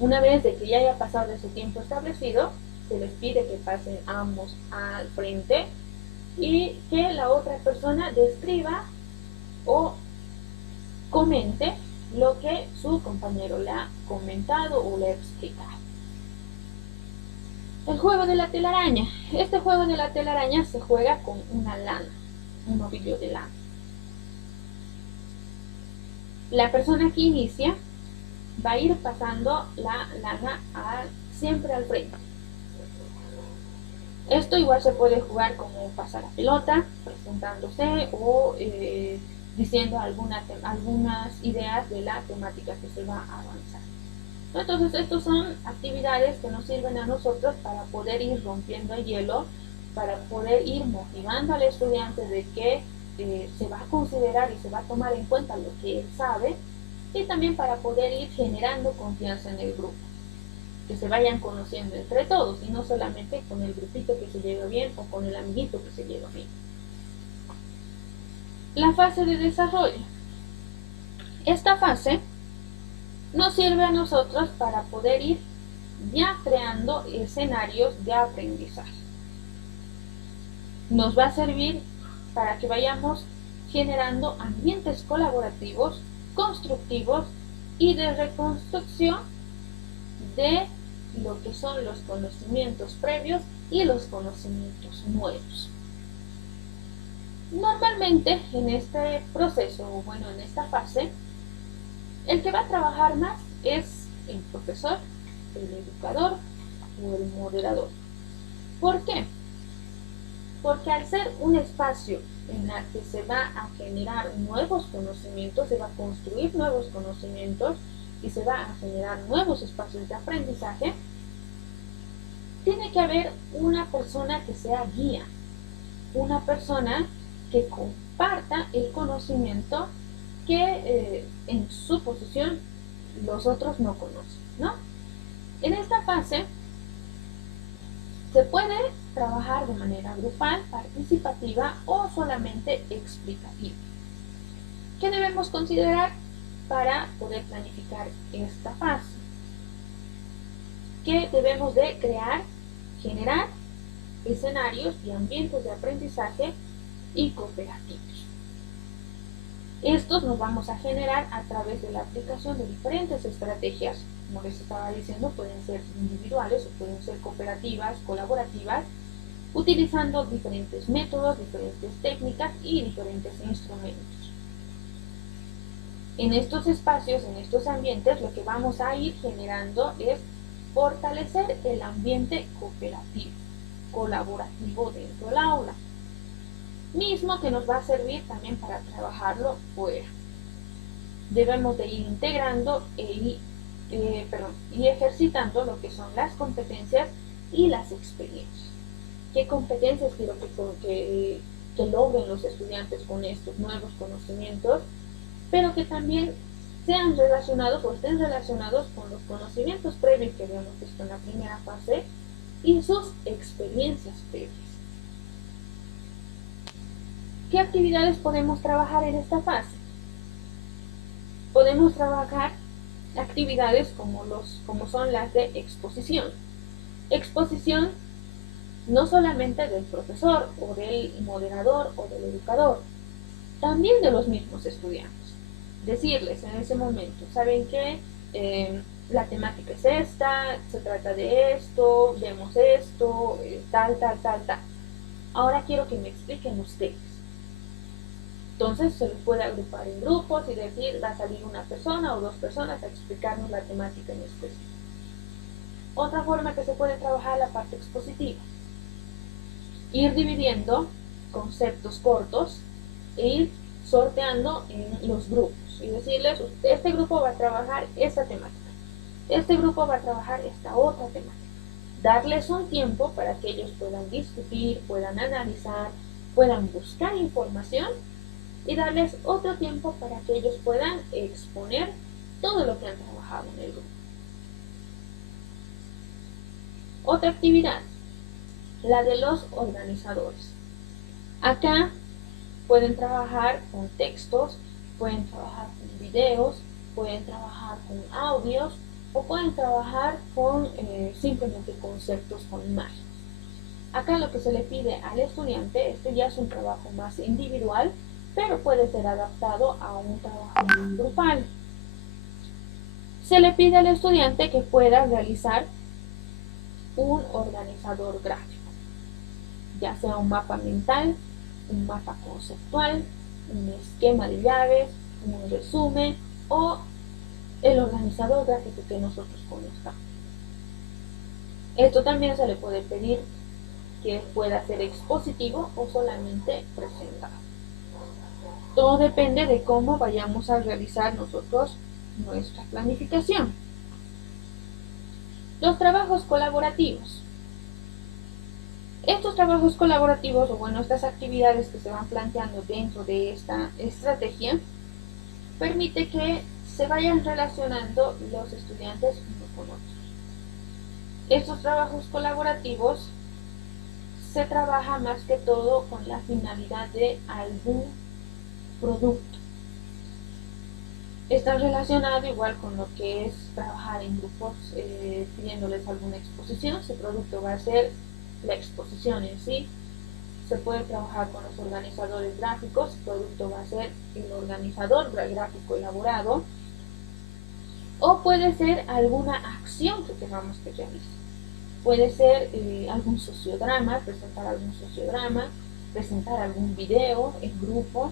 Una vez de que ya haya pasado ese tiempo establecido, se les pide que pasen ambos al frente y que la otra persona describa o comente lo que su compañero le ha comentado o le ha explicado. El juego de la telaraña. Este juego de la telaraña se juega con una lana, un ovillo de lana. La persona que inicia va a ir pasando la lana siempre al frente. Esto igual se puede jugar como pasar la pelota, presentándose o diciendo algunas ideas de la temática que se va a avanzar. Entonces, estas son actividades que nos sirven a nosotros para poder ir rompiendo el hielo, para poder ir motivando al estudiante de que se va a considerar y se va a tomar en cuenta lo que él sabe, y también para poder ir generando confianza en el grupo, que se vayan conociendo entre todos y no solamente con el grupito que se lleva bien o con el amiguito que se lleva bien. La fase de desarrollo. Esta fase nos sirve a nosotros para poder ir ya creando escenarios de aprendizaje. Nos va a servir para que vayamos generando ambientes colaborativos, constructivos y de reconstrucción de lo que son los conocimientos previos y los conocimientos nuevos. Normalmente en este proceso, en esta fase, el que va a trabajar más es el profesor, el educador o el moderador. ¿Por qué? Porque al ser un espacio en el que se va a generar nuevos conocimientos, se va a construir nuevos conocimientos y se va a generar nuevos espacios de aprendizaje, tiene que haber una persona que sea guía, una persona que comparta el conocimiento que en su posición los otros no conocen, ¿no? En esta fase se puede trabajar de manera grupal, participativa o solamente explicativa. ¿Qué debemos considerar para poder planificar esta fase? Que debemos de crear, generar escenarios y ambientes de aprendizaje y cooperativos. Estos nos vamos a generar a través de la aplicación de diferentes estrategias, como les estaba diciendo, pueden ser individuales o pueden ser cooperativas, colaborativas, utilizando diferentes métodos, diferentes técnicas y diferentes instrumentos. En estos espacios, en estos ambientes, lo que vamos a ir generando es fortalecer el ambiente cooperativo, colaborativo dentro del aula, mismo que nos va a servir también para trabajarlo fuera. Debemos de ir integrando y ejercitando lo que son las competencias y las experiencias. ¿Qué competencias quiero que logren los estudiantes con estos nuevos conocimientos? Pero que también sean relacionados o estén relacionados con los conocimientos previos que habíamos visto en la primera fase y sus experiencias previas. ¿Qué actividades podemos trabajar en esta fase? Podemos trabajar actividades como son las de exposición. Exposición no solamente del profesor o del moderador o del educador, también de los mismos estudiantes. Decirles en ese momento, ¿saben qué? La temática es esta, se trata de esto, vemos esto, tal. Ahora quiero que me expliquen ustedes. Entonces se les puede agrupar en grupos y decir, va a salir una persona o dos personas a explicarnos la temática en específico. Otra forma que se puede trabajar la parte expositiva. Ir dividiendo conceptos cortos e ir sorteando en los grupos y decirles, este grupo va a trabajar esta temática, este grupo va a trabajar esta otra temática. Darles un tiempo para que ellos puedan discutir, puedan analizar, puedan buscar información y darles otro tiempo para que ellos puedan exponer todo lo que han trabajado en el grupo. Otra actividad, la de los organizadores. Acá pueden trabajar con textos, pueden trabajar con videos, pueden trabajar con audios o pueden trabajar con simplemente conceptos con imágenes. Acá lo que se le pide al estudiante, este ya es un trabajo más individual, pero puede ser adaptado a un trabajo grupal. Se le pide al estudiante que pueda realizar un organizador gráfico, ya sea un mapa mental, un mapa conceptual, un esquema de llaves, un resumen o el organizador gráfico que nosotros conozcamos. Esto también se le puede pedir que pueda ser expositivo o solamente presentado. Todo depende de cómo vayamos a realizar nosotros nuestra planificación. Los trabajos colaborativos. Estos trabajos colaborativos o estas actividades que se van planteando dentro de esta estrategia permite que se vayan relacionando los estudiantes unos con otros. Estos trabajos colaborativos se trabaja más que todo con la finalidad de algún producto. Está relacionado igual con lo que es trabajar en grupos pidiéndoles alguna exposición. Ese producto va a ser la exposición en sí. Se puede trabajar con los organizadores gráficos, el producto va a ser el organizador gráfico elaborado, o puede ser alguna acción que tengamos que realizar. Puede ser algún sociodrama, presentar algún sociodrama, presentar algún video en grupo.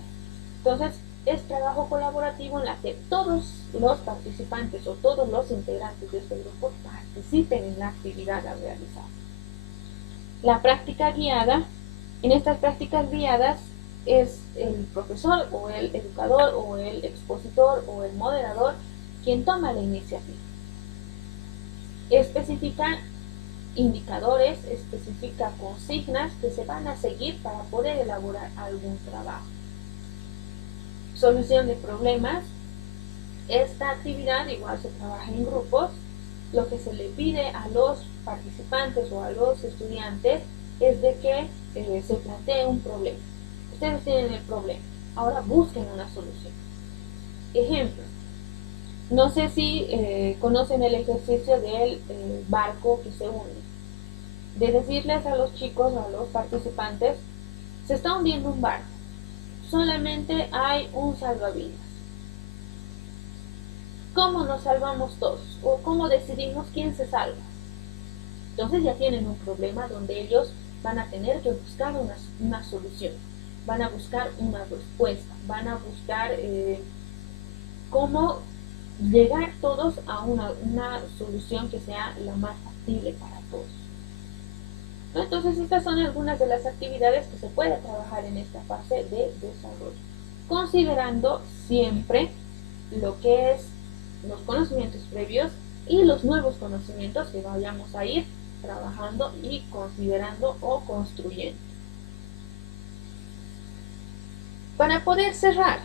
Entonces, es trabajo colaborativo en la que todos los participantes o todos los integrantes de este grupo participen en la actividad a realizar. La práctica guiada. En estas prácticas guiadas es el profesor o el educador o el expositor o el moderador quien toma la iniciativa. Especifica indicadores, especifica consignas que se van a seguir para poder elaborar algún trabajo. Solución de problemas. Esta actividad igual se trabaja en grupos. Lo que se le pide a los participantes o a los estudiantes es de que se plantee un problema. Ustedes tienen el problema, ahora busquen una solución. Ejemplo, no sé si conocen el ejercicio del barco que se hunde. De decirles a los chicos o a los participantes, se está hundiendo un barco, solamente hay un salvavidas. ¿Cómo nos salvamos todos? ¿O cómo decidimos quién se salva? Entonces ya tienen un problema donde ellos van a tener que buscar una solución, van a buscar una respuesta, van a buscar cómo llegar todos a una solución que sea la más factible para todos. Entonces estas son algunas de las actividades que se puede trabajar en esta fase de desarrollo, considerando siempre lo que es los conocimientos previos y los nuevos conocimientos que vayamos a ir trabajando y considerando o construyendo. Para poder cerrar,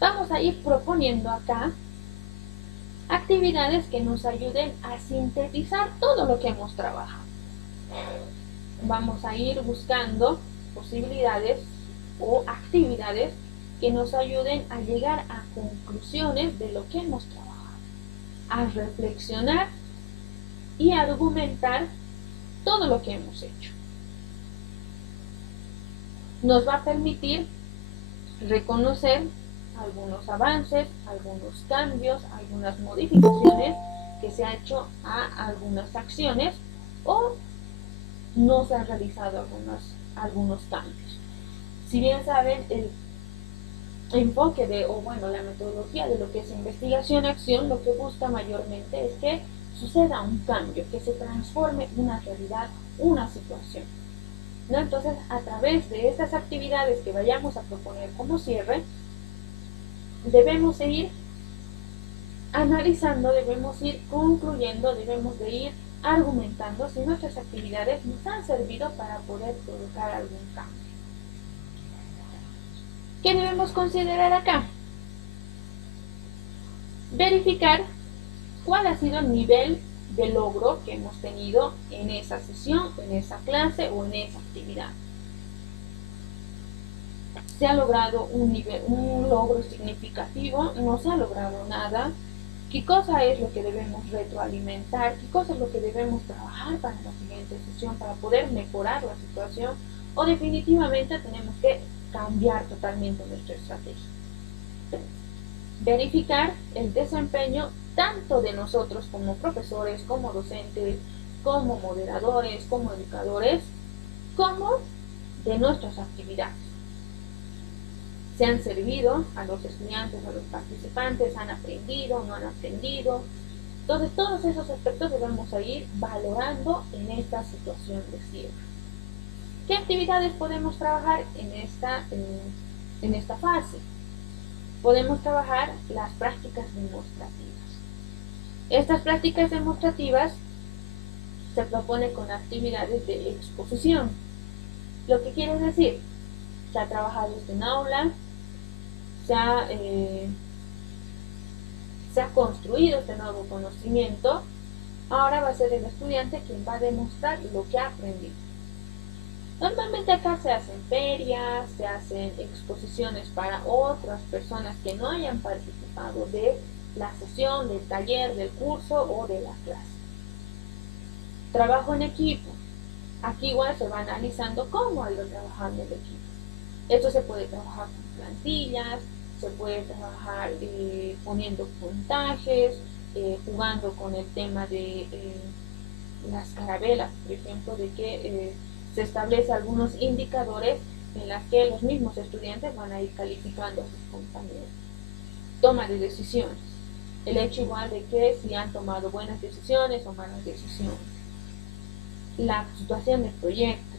vamos a ir proponiendo acá actividades que nos ayuden a sintetizar todo lo que hemos trabajado. Vamos a ir buscando posibilidades o actividades que nos ayuden a llegar a conclusiones de lo que hemos trabajado, a reflexionar y argumentar todo lo que hemos hecho. Nos va a permitir reconocer algunos avances, algunos cambios, algunas modificaciones que se ha hecho a algunas acciones o no se han realizado algunos cambios. Si bien saben, el enfoque la metodología de lo que es investigación-acción, lo que busca mayormente es que suceda un cambio, que se transforme una realidad, una situación. ¿No? Entonces, a través de estas actividades que vayamos a proponer como cierre, debemos de ir analizando, debemos ir concluyendo, debemos de ir argumentando si nuestras actividades nos han servido para poder provocar algún cambio. ¿Qué debemos considerar acá? Verificar cuál ha sido el nivel de logro que hemos tenido en esa sesión, en esa clase o en esa actividad. ¿Se ha logrado un logro significativo? ¿No se ha logrado nada? ¿Qué cosa es lo que debemos retroalimentar? ¿Qué cosa es lo que debemos trabajar para la siguiente sesión para poder mejorar la situación? ¿O definitivamente tenemos que cambiar totalmente nuestra estrategia? Verificar el desempeño tanto de nosotros como profesores, como docentes, como moderadores, como educadores, como de nuestras actividades. ¿Se han servido a los estudiantes, a los participantes? ¿Han aprendido? ¿No han aprendido? Entonces, todos esos aspectos debemos ir valorando en esta situación de cierre. ¿Qué actividades podemos trabajar en esta fase? Podemos trabajar las prácticas demostrativas. Estas prácticas demostrativas se proponen con actividades de exposición. Lo que quiere decir, se ha trabajado esto en aula, se ha construido este nuevo conocimiento, ahora va a ser el estudiante quien va a demostrar lo que ha aprendido. Normalmente acá se hacen ferias, se hacen exposiciones para otras personas que no hayan participado de la sesión, del taller, del curso o de la clase. Trabajo en equipo. Aquí igual se va analizando cómo ha ido trabajando el equipo. Esto se puede trabajar con plantillas, se puede trabajar poniendo puntajes, jugando con el tema de las carabelas, por ejemplo, de que se establece algunos indicadores en los que los mismos estudiantes van a ir calificando a sus compañeros. Toma de decisiones. El hecho igual de que si han tomado buenas decisiones o malas decisiones. La situación de proyectos.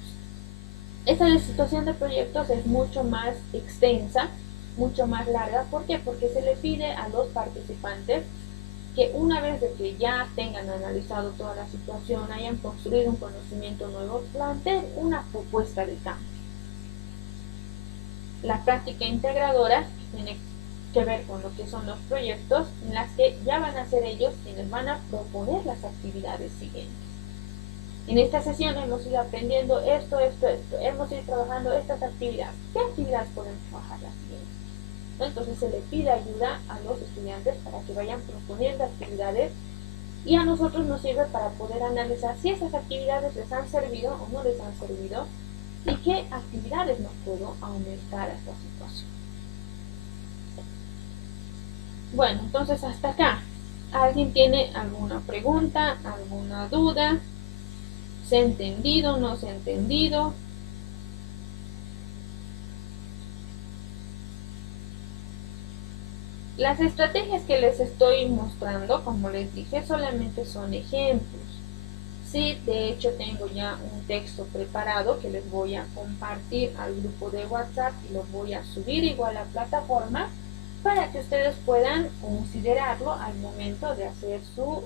Esta situación de proyectos es mucho más extensa, mucho más larga. ¿Por qué? Porque se le pide a los participantes que una vez de que ya tengan analizado toda la situación, hayan construido un conocimiento nuevo, planteen una propuesta de cambio. La práctica integradora tiene que ver con lo que son los proyectos en las que ya van a ser ellos quienes van a proponer las actividades siguientes. En esta sesión hemos ido aprendiendo esto, hemos ido trabajando estas actividades. ¿Qué actividades podemos trabajar las siguientes? Entonces se le pide ayuda a los estudiantes para que vayan proponiendo actividades y a nosotros nos sirve para poder analizar si esas actividades les han servido o no les han servido y qué actividades nos puedo aumentar a esta situación. Bueno, entonces hasta acá. ¿Alguien tiene alguna pregunta, alguna duda? ¿Se ha entendido, no se ha entendido? Las estrategias que les estoy mostrando, como les dije, solamente son ejemplos. Sí, de hecho tengo ya un texto preparado que les voy a compartir al grupo de WhatsApp y lo voy a subir igual a la plataforma para que ustedes puedan considerarlo al momento de hacer su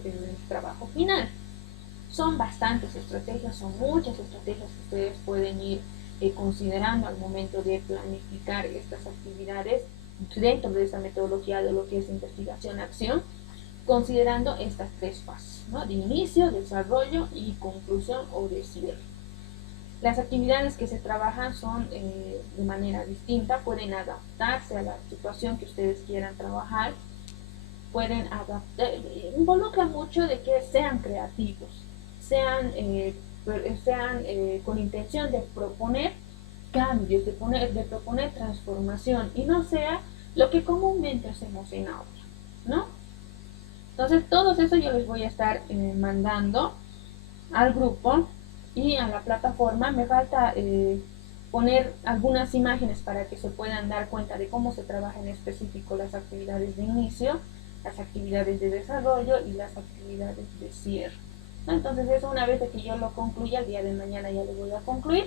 trabajo final. Son bastantes estrategias, son muchas estrategias que ustedes pueden ir considerando al momento de planificar estas actividades dentro de esa metodología de lo que es investigación-acción, considerando estas tres fases, ¿no? De inicio, desarrollo y conclusión o de cierre. Las actividades que se trabajan son de manera distinta, pueden adaptarse a la situación que ustedes quieran trabajar, pueden adaptar, involucra mucho de que sean creativos, sean con intención de proponer cambios, de proponer transformación y no sea lo que comúnmente hacemos en aula, ¿no? Entonces, todo eso yo les voy a estar mandando al grupo y a la plataforma. Me falta poner algunas imágenes para que se puedan dar cuenta de cómo se trabaja en específico las actividades de inicio, las actividades de desarrollo y las actividades de cierre. ¿No? Entonces, eso una vez que yo lo concluya, el día de mañana ya lo voy a concluir,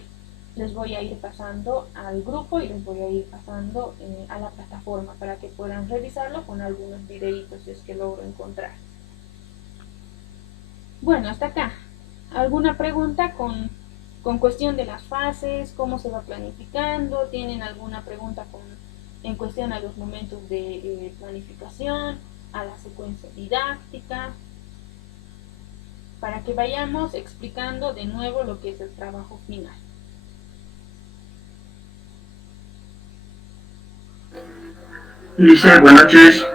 les voy a ir pasando al grupo y les voy a ir pasando a la plataforma para que puedan revisarlo con algunos videitos si es que logro encontrar. Bueno, hasta acá. ¿Alguna pregunta con cuestión de las fases? ¿Cómo se va planificando? ¿Tienen alguna pregunta en cuestión a los momentos de planificación, a la secuencia didáctica? Para que vayamos explicando de nuevo lo que es el trabajo final. Lice, buenas noches.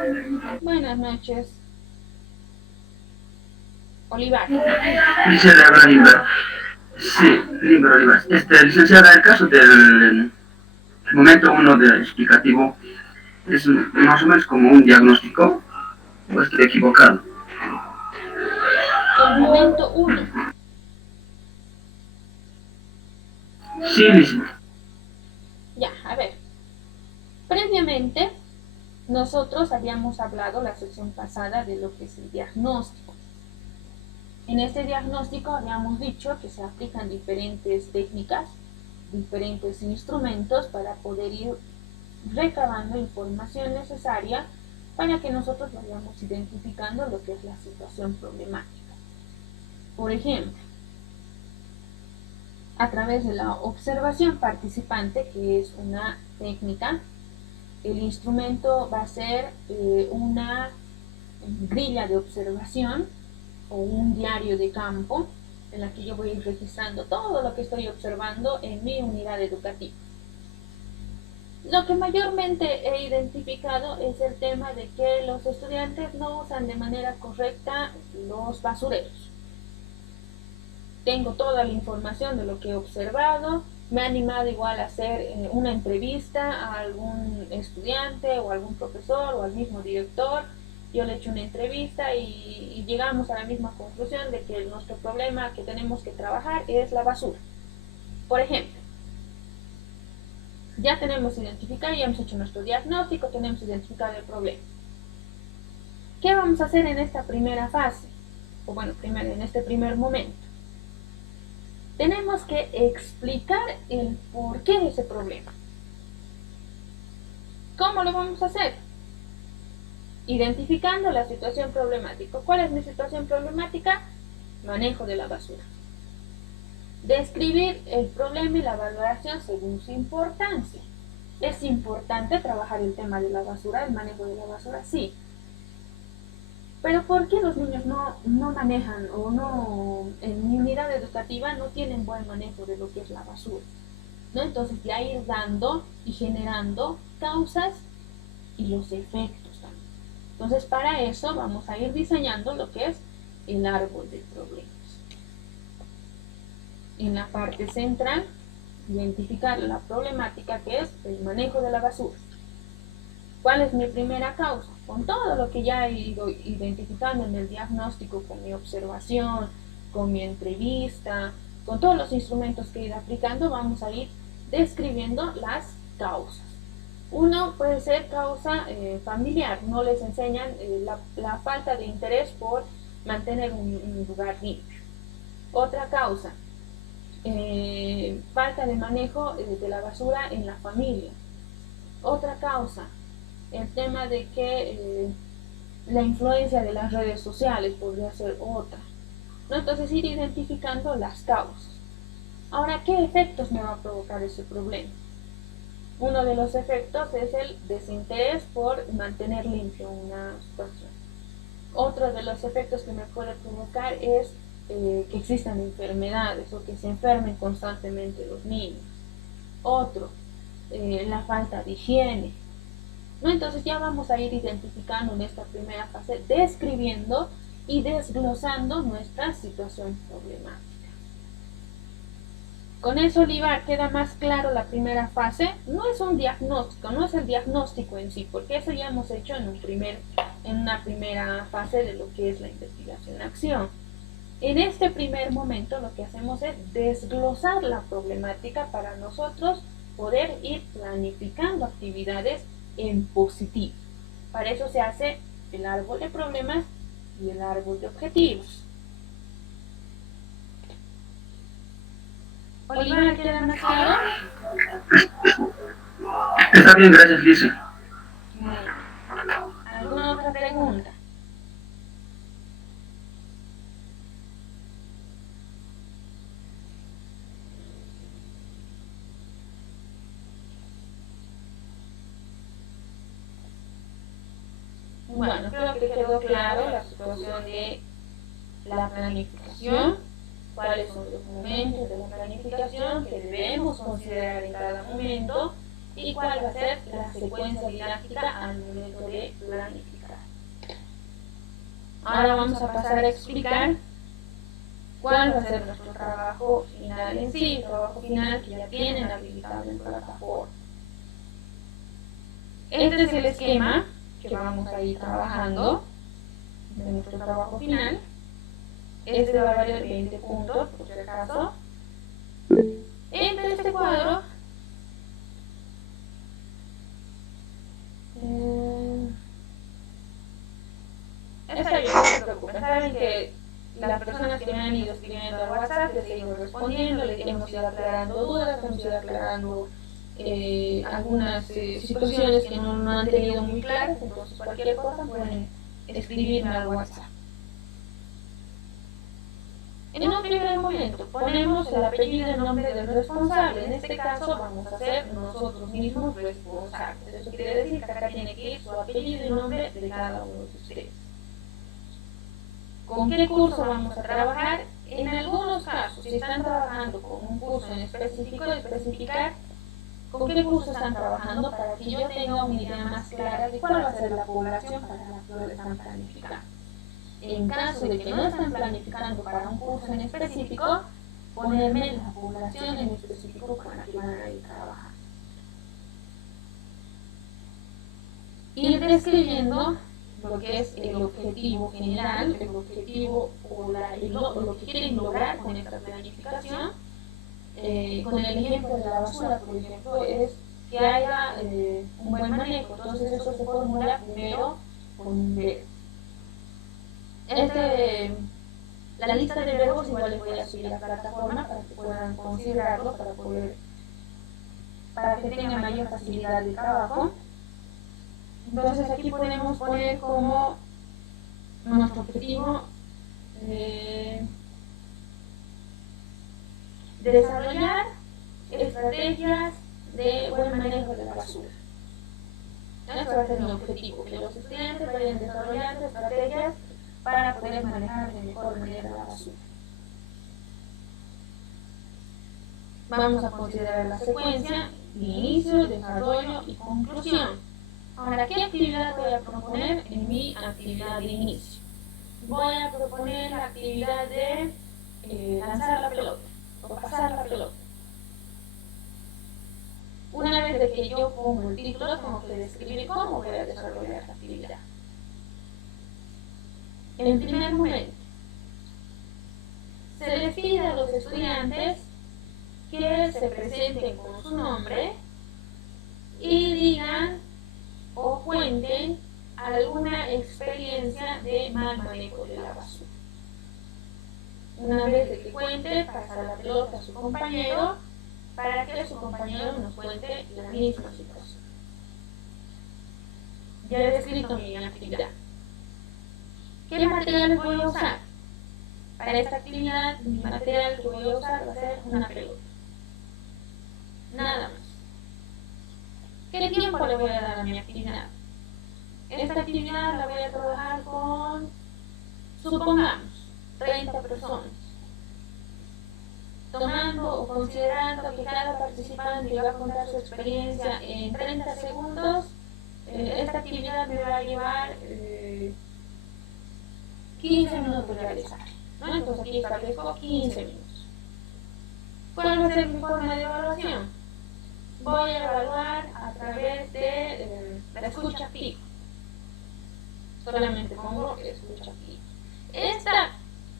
Buenas noches. Olivar. Lice, le habla Limber. Sí, Limber Olivar. Licenciada, el caso del momento 1 del explicativo es más o menos como un diagnóstico, o estoy equivocado. El momento 1. Sí, Lice. Ya, a ver. Previamente, nosotros habíamos hablado la sesión pasada de lo que es el diagnóstico. En este diagnóstico habíamos dicho que se aplican diferentes técnicas, diferentes instrumentos para poder ir recabando información necesaria para que nosotros vayamos identificando lo que es la situación problemática. Por ejemplo, a través de la observación participante, que es una técnica, el instrumento va a ser una grilla de observación o un diario de campo en la que yo voy a ir registrando todo lo que estoy observando en mi unidad educativa. Lo que mayormente he identificado es el tema de que los estudiantes no usan de manera correcta los basureros. Tengo toda la información de lo que he observado, me he animado igual a hacer una entrevista a algún estudiante o algún profesor o al mismo director. Yo le he hecho una entrevista y llegamos a la misma conclusión de que nuestro problema que tenemos que trabajar es la basura. Por ejemplo, ya tenemos identificado, ya hemos hecho nuestro diagnóstico, tenemos identificado el problema. ¿Qué vamos a hacer en esta primera fase? O bueno, primero en este primer momento. Tenemos que explicar el porqué de ese problema. ¿Cómo lo vamos a hacer? Identificando la situación problemática. ¿Cuál es mi situación problemática? Manejo de la basura. Describir el problema y la valoración según su importancia. ¿Es importante trabajar el tema de la basura, el manejo de la basura? Sí. Pero ¿por qué los niños no manejan o no, en mi unidad educativa no tienen buen manejo de lo que es la basura? ¿No? Entonces ya ir dando y generando causas y los efectos también. Entonces para eso vamos a ir diseñando lo que es el árbol de problemas. En la parte central, identificar la problemática que es el manejo de la basura. ¿Cuál es mi primera causa? Con todo lo que ya he ido identificando en el diagnóstico, con mi observación, con mi entrevista, con todos los instrumentos que he ido aplicando, vamos a ir describiendo las causas. Uno puede ser causa familiar, no les enseñan la falta de interés por mantener un lugar limpio. Otra causa, falta de manejo de la basura en la familia. Otra causa, el tema de que la influencia de las redes sociales podría ser otra, ¿no? Entonces ir identificando las causas. Ahora, ¿qué efectos me va a provocar ese problema? Uno de los efectos es el desinterés por mantener limpio una situación. Otro de los efectos que me puede provocar es que existan enfermedades o que se enfermen constantemente los niños. Otro, la falta de higiene, ¿no? Entonces ya vamos a ir identificando en esta primera fase, describiendo y desglosando nuestra situación problemática. Con eso, Olivar, queda más claro la primera fase. No es un diagnóstico, no es el diagnóstico en sí, porque eso ya hemos hecho en una primera fase de lo que es la investigación-acción. En este primer momento lo que hacemos es desglosar la problemática para nosotros poder ir planificando actividades en positivo. Para eso se hace el árbol de problemas y el árbol de objetivos. Olivar, ¿queda más claro? Está bien, gracias, Lizzy. ¿Alguna otra pregunta? Bueno, creo que quedó claro la situación de la planificación, cuáles son los momentos de la planificación que debemos considerar en cada momento y cuál va a ser la secuencia didáctica al momento de planificar. Ahora vamos a pasar a explicar cuál va a ser nuestro trabajo final en sí, el trabajo final que ya tienen habilitado en plataforma. Este es el esquema que vamos a ir trabajando de nuestro trabajo final. Este va a valer 20 puntos, por si acaso. Entre este cuadro está bien, no se preocupen. Saben que las personas que me han ido escribiendo al WhatsApp les he ido respondiendo, les hemos ido aclarando dudas, hemos ido aclarando algunas situaciones que no han tenido muy claras, entonces cualquier cosa pueden escribirme al WhatsApp. En un primer momento ponemos el apellido y el nombre del responsable. En este caso vamos a ser nosotros mismos responsables. Eso quiere decir que acá tiene que ir su apellido y nombre de cada uno de ustedes. ¿Con qué curso vamos a trabajar? En algunos casos, si están trabajando con un curso en específico, especificar con qué curso están trabajando para que yo tenga una idea más clara de cuál va a ser la población para la que están planificando. En caso de que no están planificando para un curso en específico, ponerme la población en específico con la que van a ir trabajando. Ir describiendo lo que es el objetivo general, el objetivo o lo que quieren lograr con esta planificación. Con el ejemplo de la basura, por ejemplo, es que haya un buen manejo. Entonces eso se formula primero con un verbo. La lista de verbos igual les voy a subir a la plataforma para que puedan considerarlo, para que tengan mayor facilidad de trabajo. Entonces aquí podemos poner como nuestro objetivo desarrollar estrategias de buen manejo de la basura. Este va a ser mi objetivo, que los estudiantes vayan desarrollando estrategias para poder manejar de mejor manera la basura. Vamos a considerar la secuencia de inicio, desarrollo y conclusión. Ahora, ¿qué actividad voy a proponer en mi actividad de inicio? Voy a proponer la actividad de lanzar la pelota o pasar la pelota. Una vez de que yo pongo el título, tengo que describir cómo voy a desarrollar la actividad. En primer momento, se les pide a los estudiantes que se presenten con su nombre y digan o cuenten alguna experiencia de mal manejo de la basura. Una vez de que cuente, pasa la pelota a su compañero para que su compañero nos cuente la misma situación. Ya he descrito mi actividad. ¿Qué materiales voy a usar? Para esta actividad, mi material que voy a usar va a ser una pelota. Nada más. ¿Qué tiempo le voy a dar a mi actividad? Esta actividad la voy a trabajar con, supongamos, 30 personas. Tomando o considerando que cada participante va a contar su experiencia en 30 segundos, esta actividad me va a llevar 15 minutos realizar, ¿no? Entonces aquí establezco 15 minutos. ¿Cuál va a ser mi forma de evaluación? Voy a evaluar a través de la escucha activa. Solamente pongo escucha activa. Este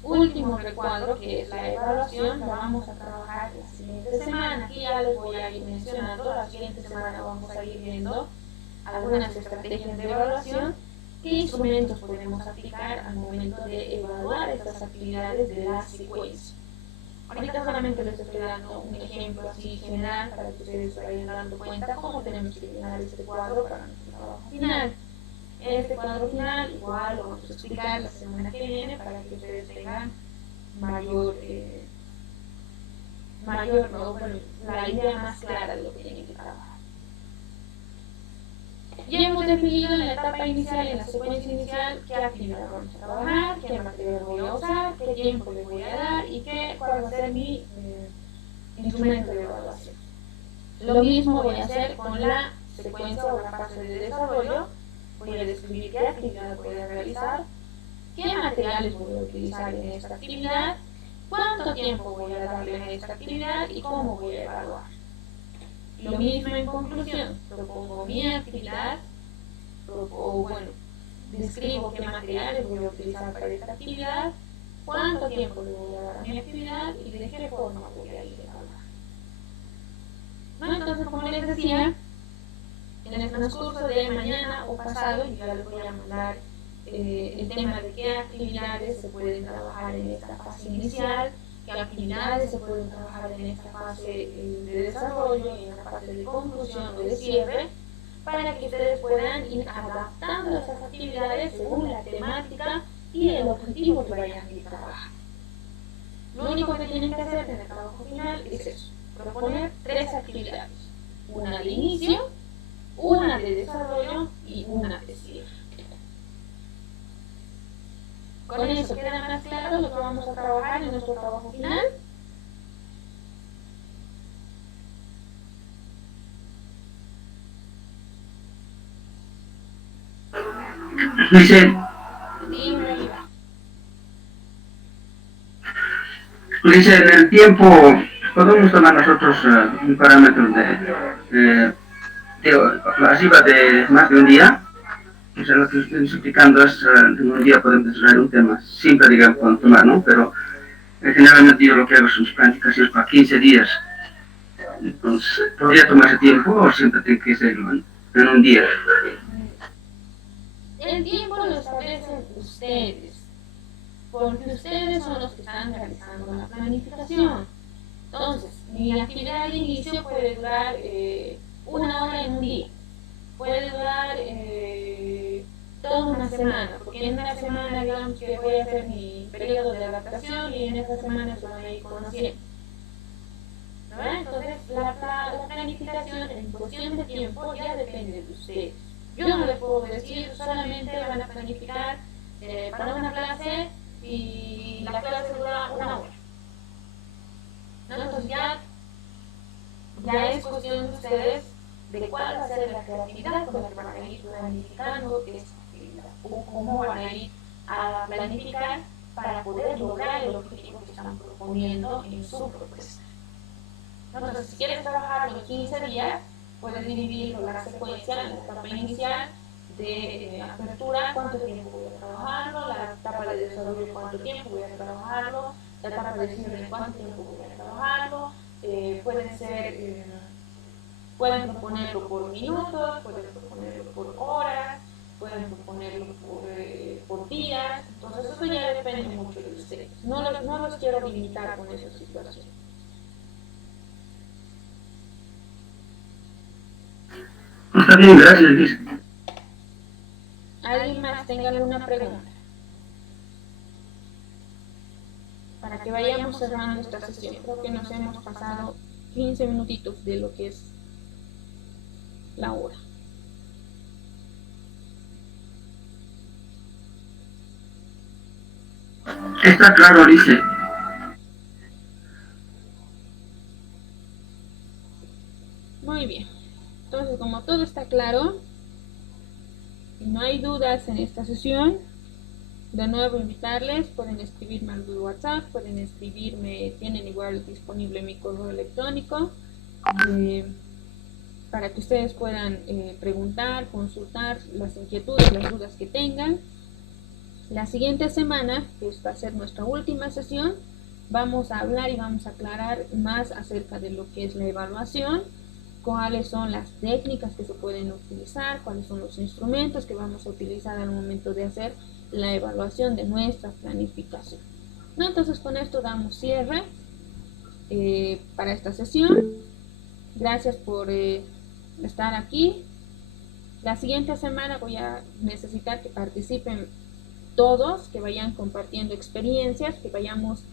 último recuadro, que es la evaluación, la vamos a trabajar la siguiente semana. Aquí ya les voy a ir mencionando, la siguiente semana vamos a ir viendo algunas estrategias de evaluación. ¿Qué instrumentos podemos aplicar al momento de evaluar estas actividades de la secuencia? Ahorita solamente les estoy dando un ejemplo así general para que ustedes se vayan dando cuenta cómo tenemos que llenar este cuadro para nuestro trabajo final. Este cuadro final igual lo vamos a explicar la semana que viene para que ustedes tengan mayor la idea más clara de lo que tienen que trabajar. Ya hemos definido en la etapa inicial, en la secuencia inicial, qué actividad vamos a trabajar, qué material voy a usar, qué tiempo le voy a dar y cuál va a ser mi instrumento de evaluación. Lo mismo voy a hacer con la secuencia o la fase de desarrollo. Voy a describir qué actividad voy a realizar, qué materiales voy a utilizar en esta actividad, cuánto tiempo voy a darle a esta actividad y cómo voy a evaluar. Lo mismo en conclusión, propongo mi actividad, describo qué materiales voy a utilizar para esta actividad, cuánto tiempo le voy a dar a mi actividad y de qué forma voy a ir a evaluar. ¿No? Entonces, como les decía, en el transcurso de mañana o pasado, yo ya les voy a mandar el tema de qué actividades se pueden trabajar en esta fase inicial, qué actividades se pueden trabajar en esta fase de desarrollo y en la fase de conclusión o de cierre, para que ustedes puedan ir adaptando esas actividades según la temática y el objetivo que vayan a ir trabajando. Lo único que tienen que hacer en el trabajo final es eso, proponer 3 actividades, una de inicio, una de desarrollo y una de cierre. Con eso queda más claro lo que vamos a trabajar en nuestro trabajo final. Dice, en el tiempo, podemos tomar nosotros un parámetro de arriba de más de un día. O sea, lo que estoy explicando es, en un día podemos desarrollar un tema, siempre digamos podemos tomar, ¿no? Pero generalmente yo lo que hago son planificaciones para 15 días. Entonces, ¿podría tomarse tiempo o siempre tiene que ser en un día? El tiempo lo establecen ustedes, porque ustedes son los que están realizando la planificación. Entonces, mi actividad de inicio puede durar 1 hora en un día. puede durar toda una semana, porque en una semana digamos que voy a hacer mi periodo de adaptación y en esa semana se van a ir conociendo. ¿No? Entonces la planificación en cuestión de tiempo ya depende de ustedes. Yo no les puedo decir solamente van a planificar para una clase y la clase dura una hora. ¿No? Entonces ya es cuestión de ustedes de cuál va a ser la creatividad con la que van a ir planificando o cómo van a ir a planificar para poder lograr el objetivo que están proponiendo en su propuesta. Entonces, si quieres trabajarlo en 15 días, puedes dividirlo la secuencia, la etapa inicial de apertura, cuánto tiempo voy a trabajarlo, la etapa de desarrollo, cuánto tiempo voy a trabajarlo, la etapa de cierre, cuánto tiempo voy a trabajarlo, pueden proponerlo por minutos, pueden proponerlo por horas, pueden proponerlo por días, entonces eso ya depende mucho de ustedes. No los quiero limitar con esa situación. Está bien, gracias, Luis. ¿Alguien más tenga alguna pregunta? Para que vayamos cerrando esta sesión. Creo que nos hemos pasado 15 minutitos de lo que es la hora. Está claro, dice. Muy bien. Entonces, como todo está claro y no hay dudas en esta sesión, de nuevo invitarles, pueden escribirme al WhatsApp, pueden escribirme, tienen igual disponible mi correo electrónico para que ustedes puedan preguntar, consultar las inquietudes, las dudas que tengan. La siguiente semana, que va a ser nuestra última sesión, vamos a hablar y vamos a aclarar más acerca de lo que es la evaluación, cuáles son las técnicas que se pueden utilizar, cuáles son los instrumentos que vamos a utilizar al momento de hacer la evaluación de nuestra planificación. ¿No? Entonces con esto damos cierre para esta sesión. Gracias por estar aquí. La siguiente semana voy a necesitar que participen todos, que vayan compartiendo experiencias, que vayamos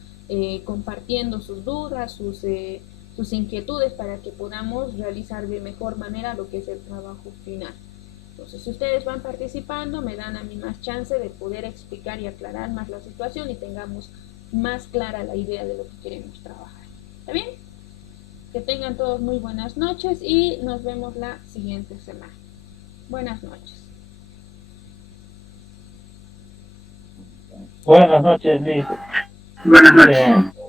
compartiendo sus dudas, sus inquietudes para que podamos realizar de mejor manera lo que es el trabajo final. Entonces, si ustedes van participando, me dan a mí más chance de poder explicar y aclarar más la situación y tengamos más clara la idea de lo que queremos trabajar. ¿Está bien? Que tengan todos muy buenas noches y nos vemos la siguiente semana. Buenas noches. Buenas noches, Liz. Buenas noches.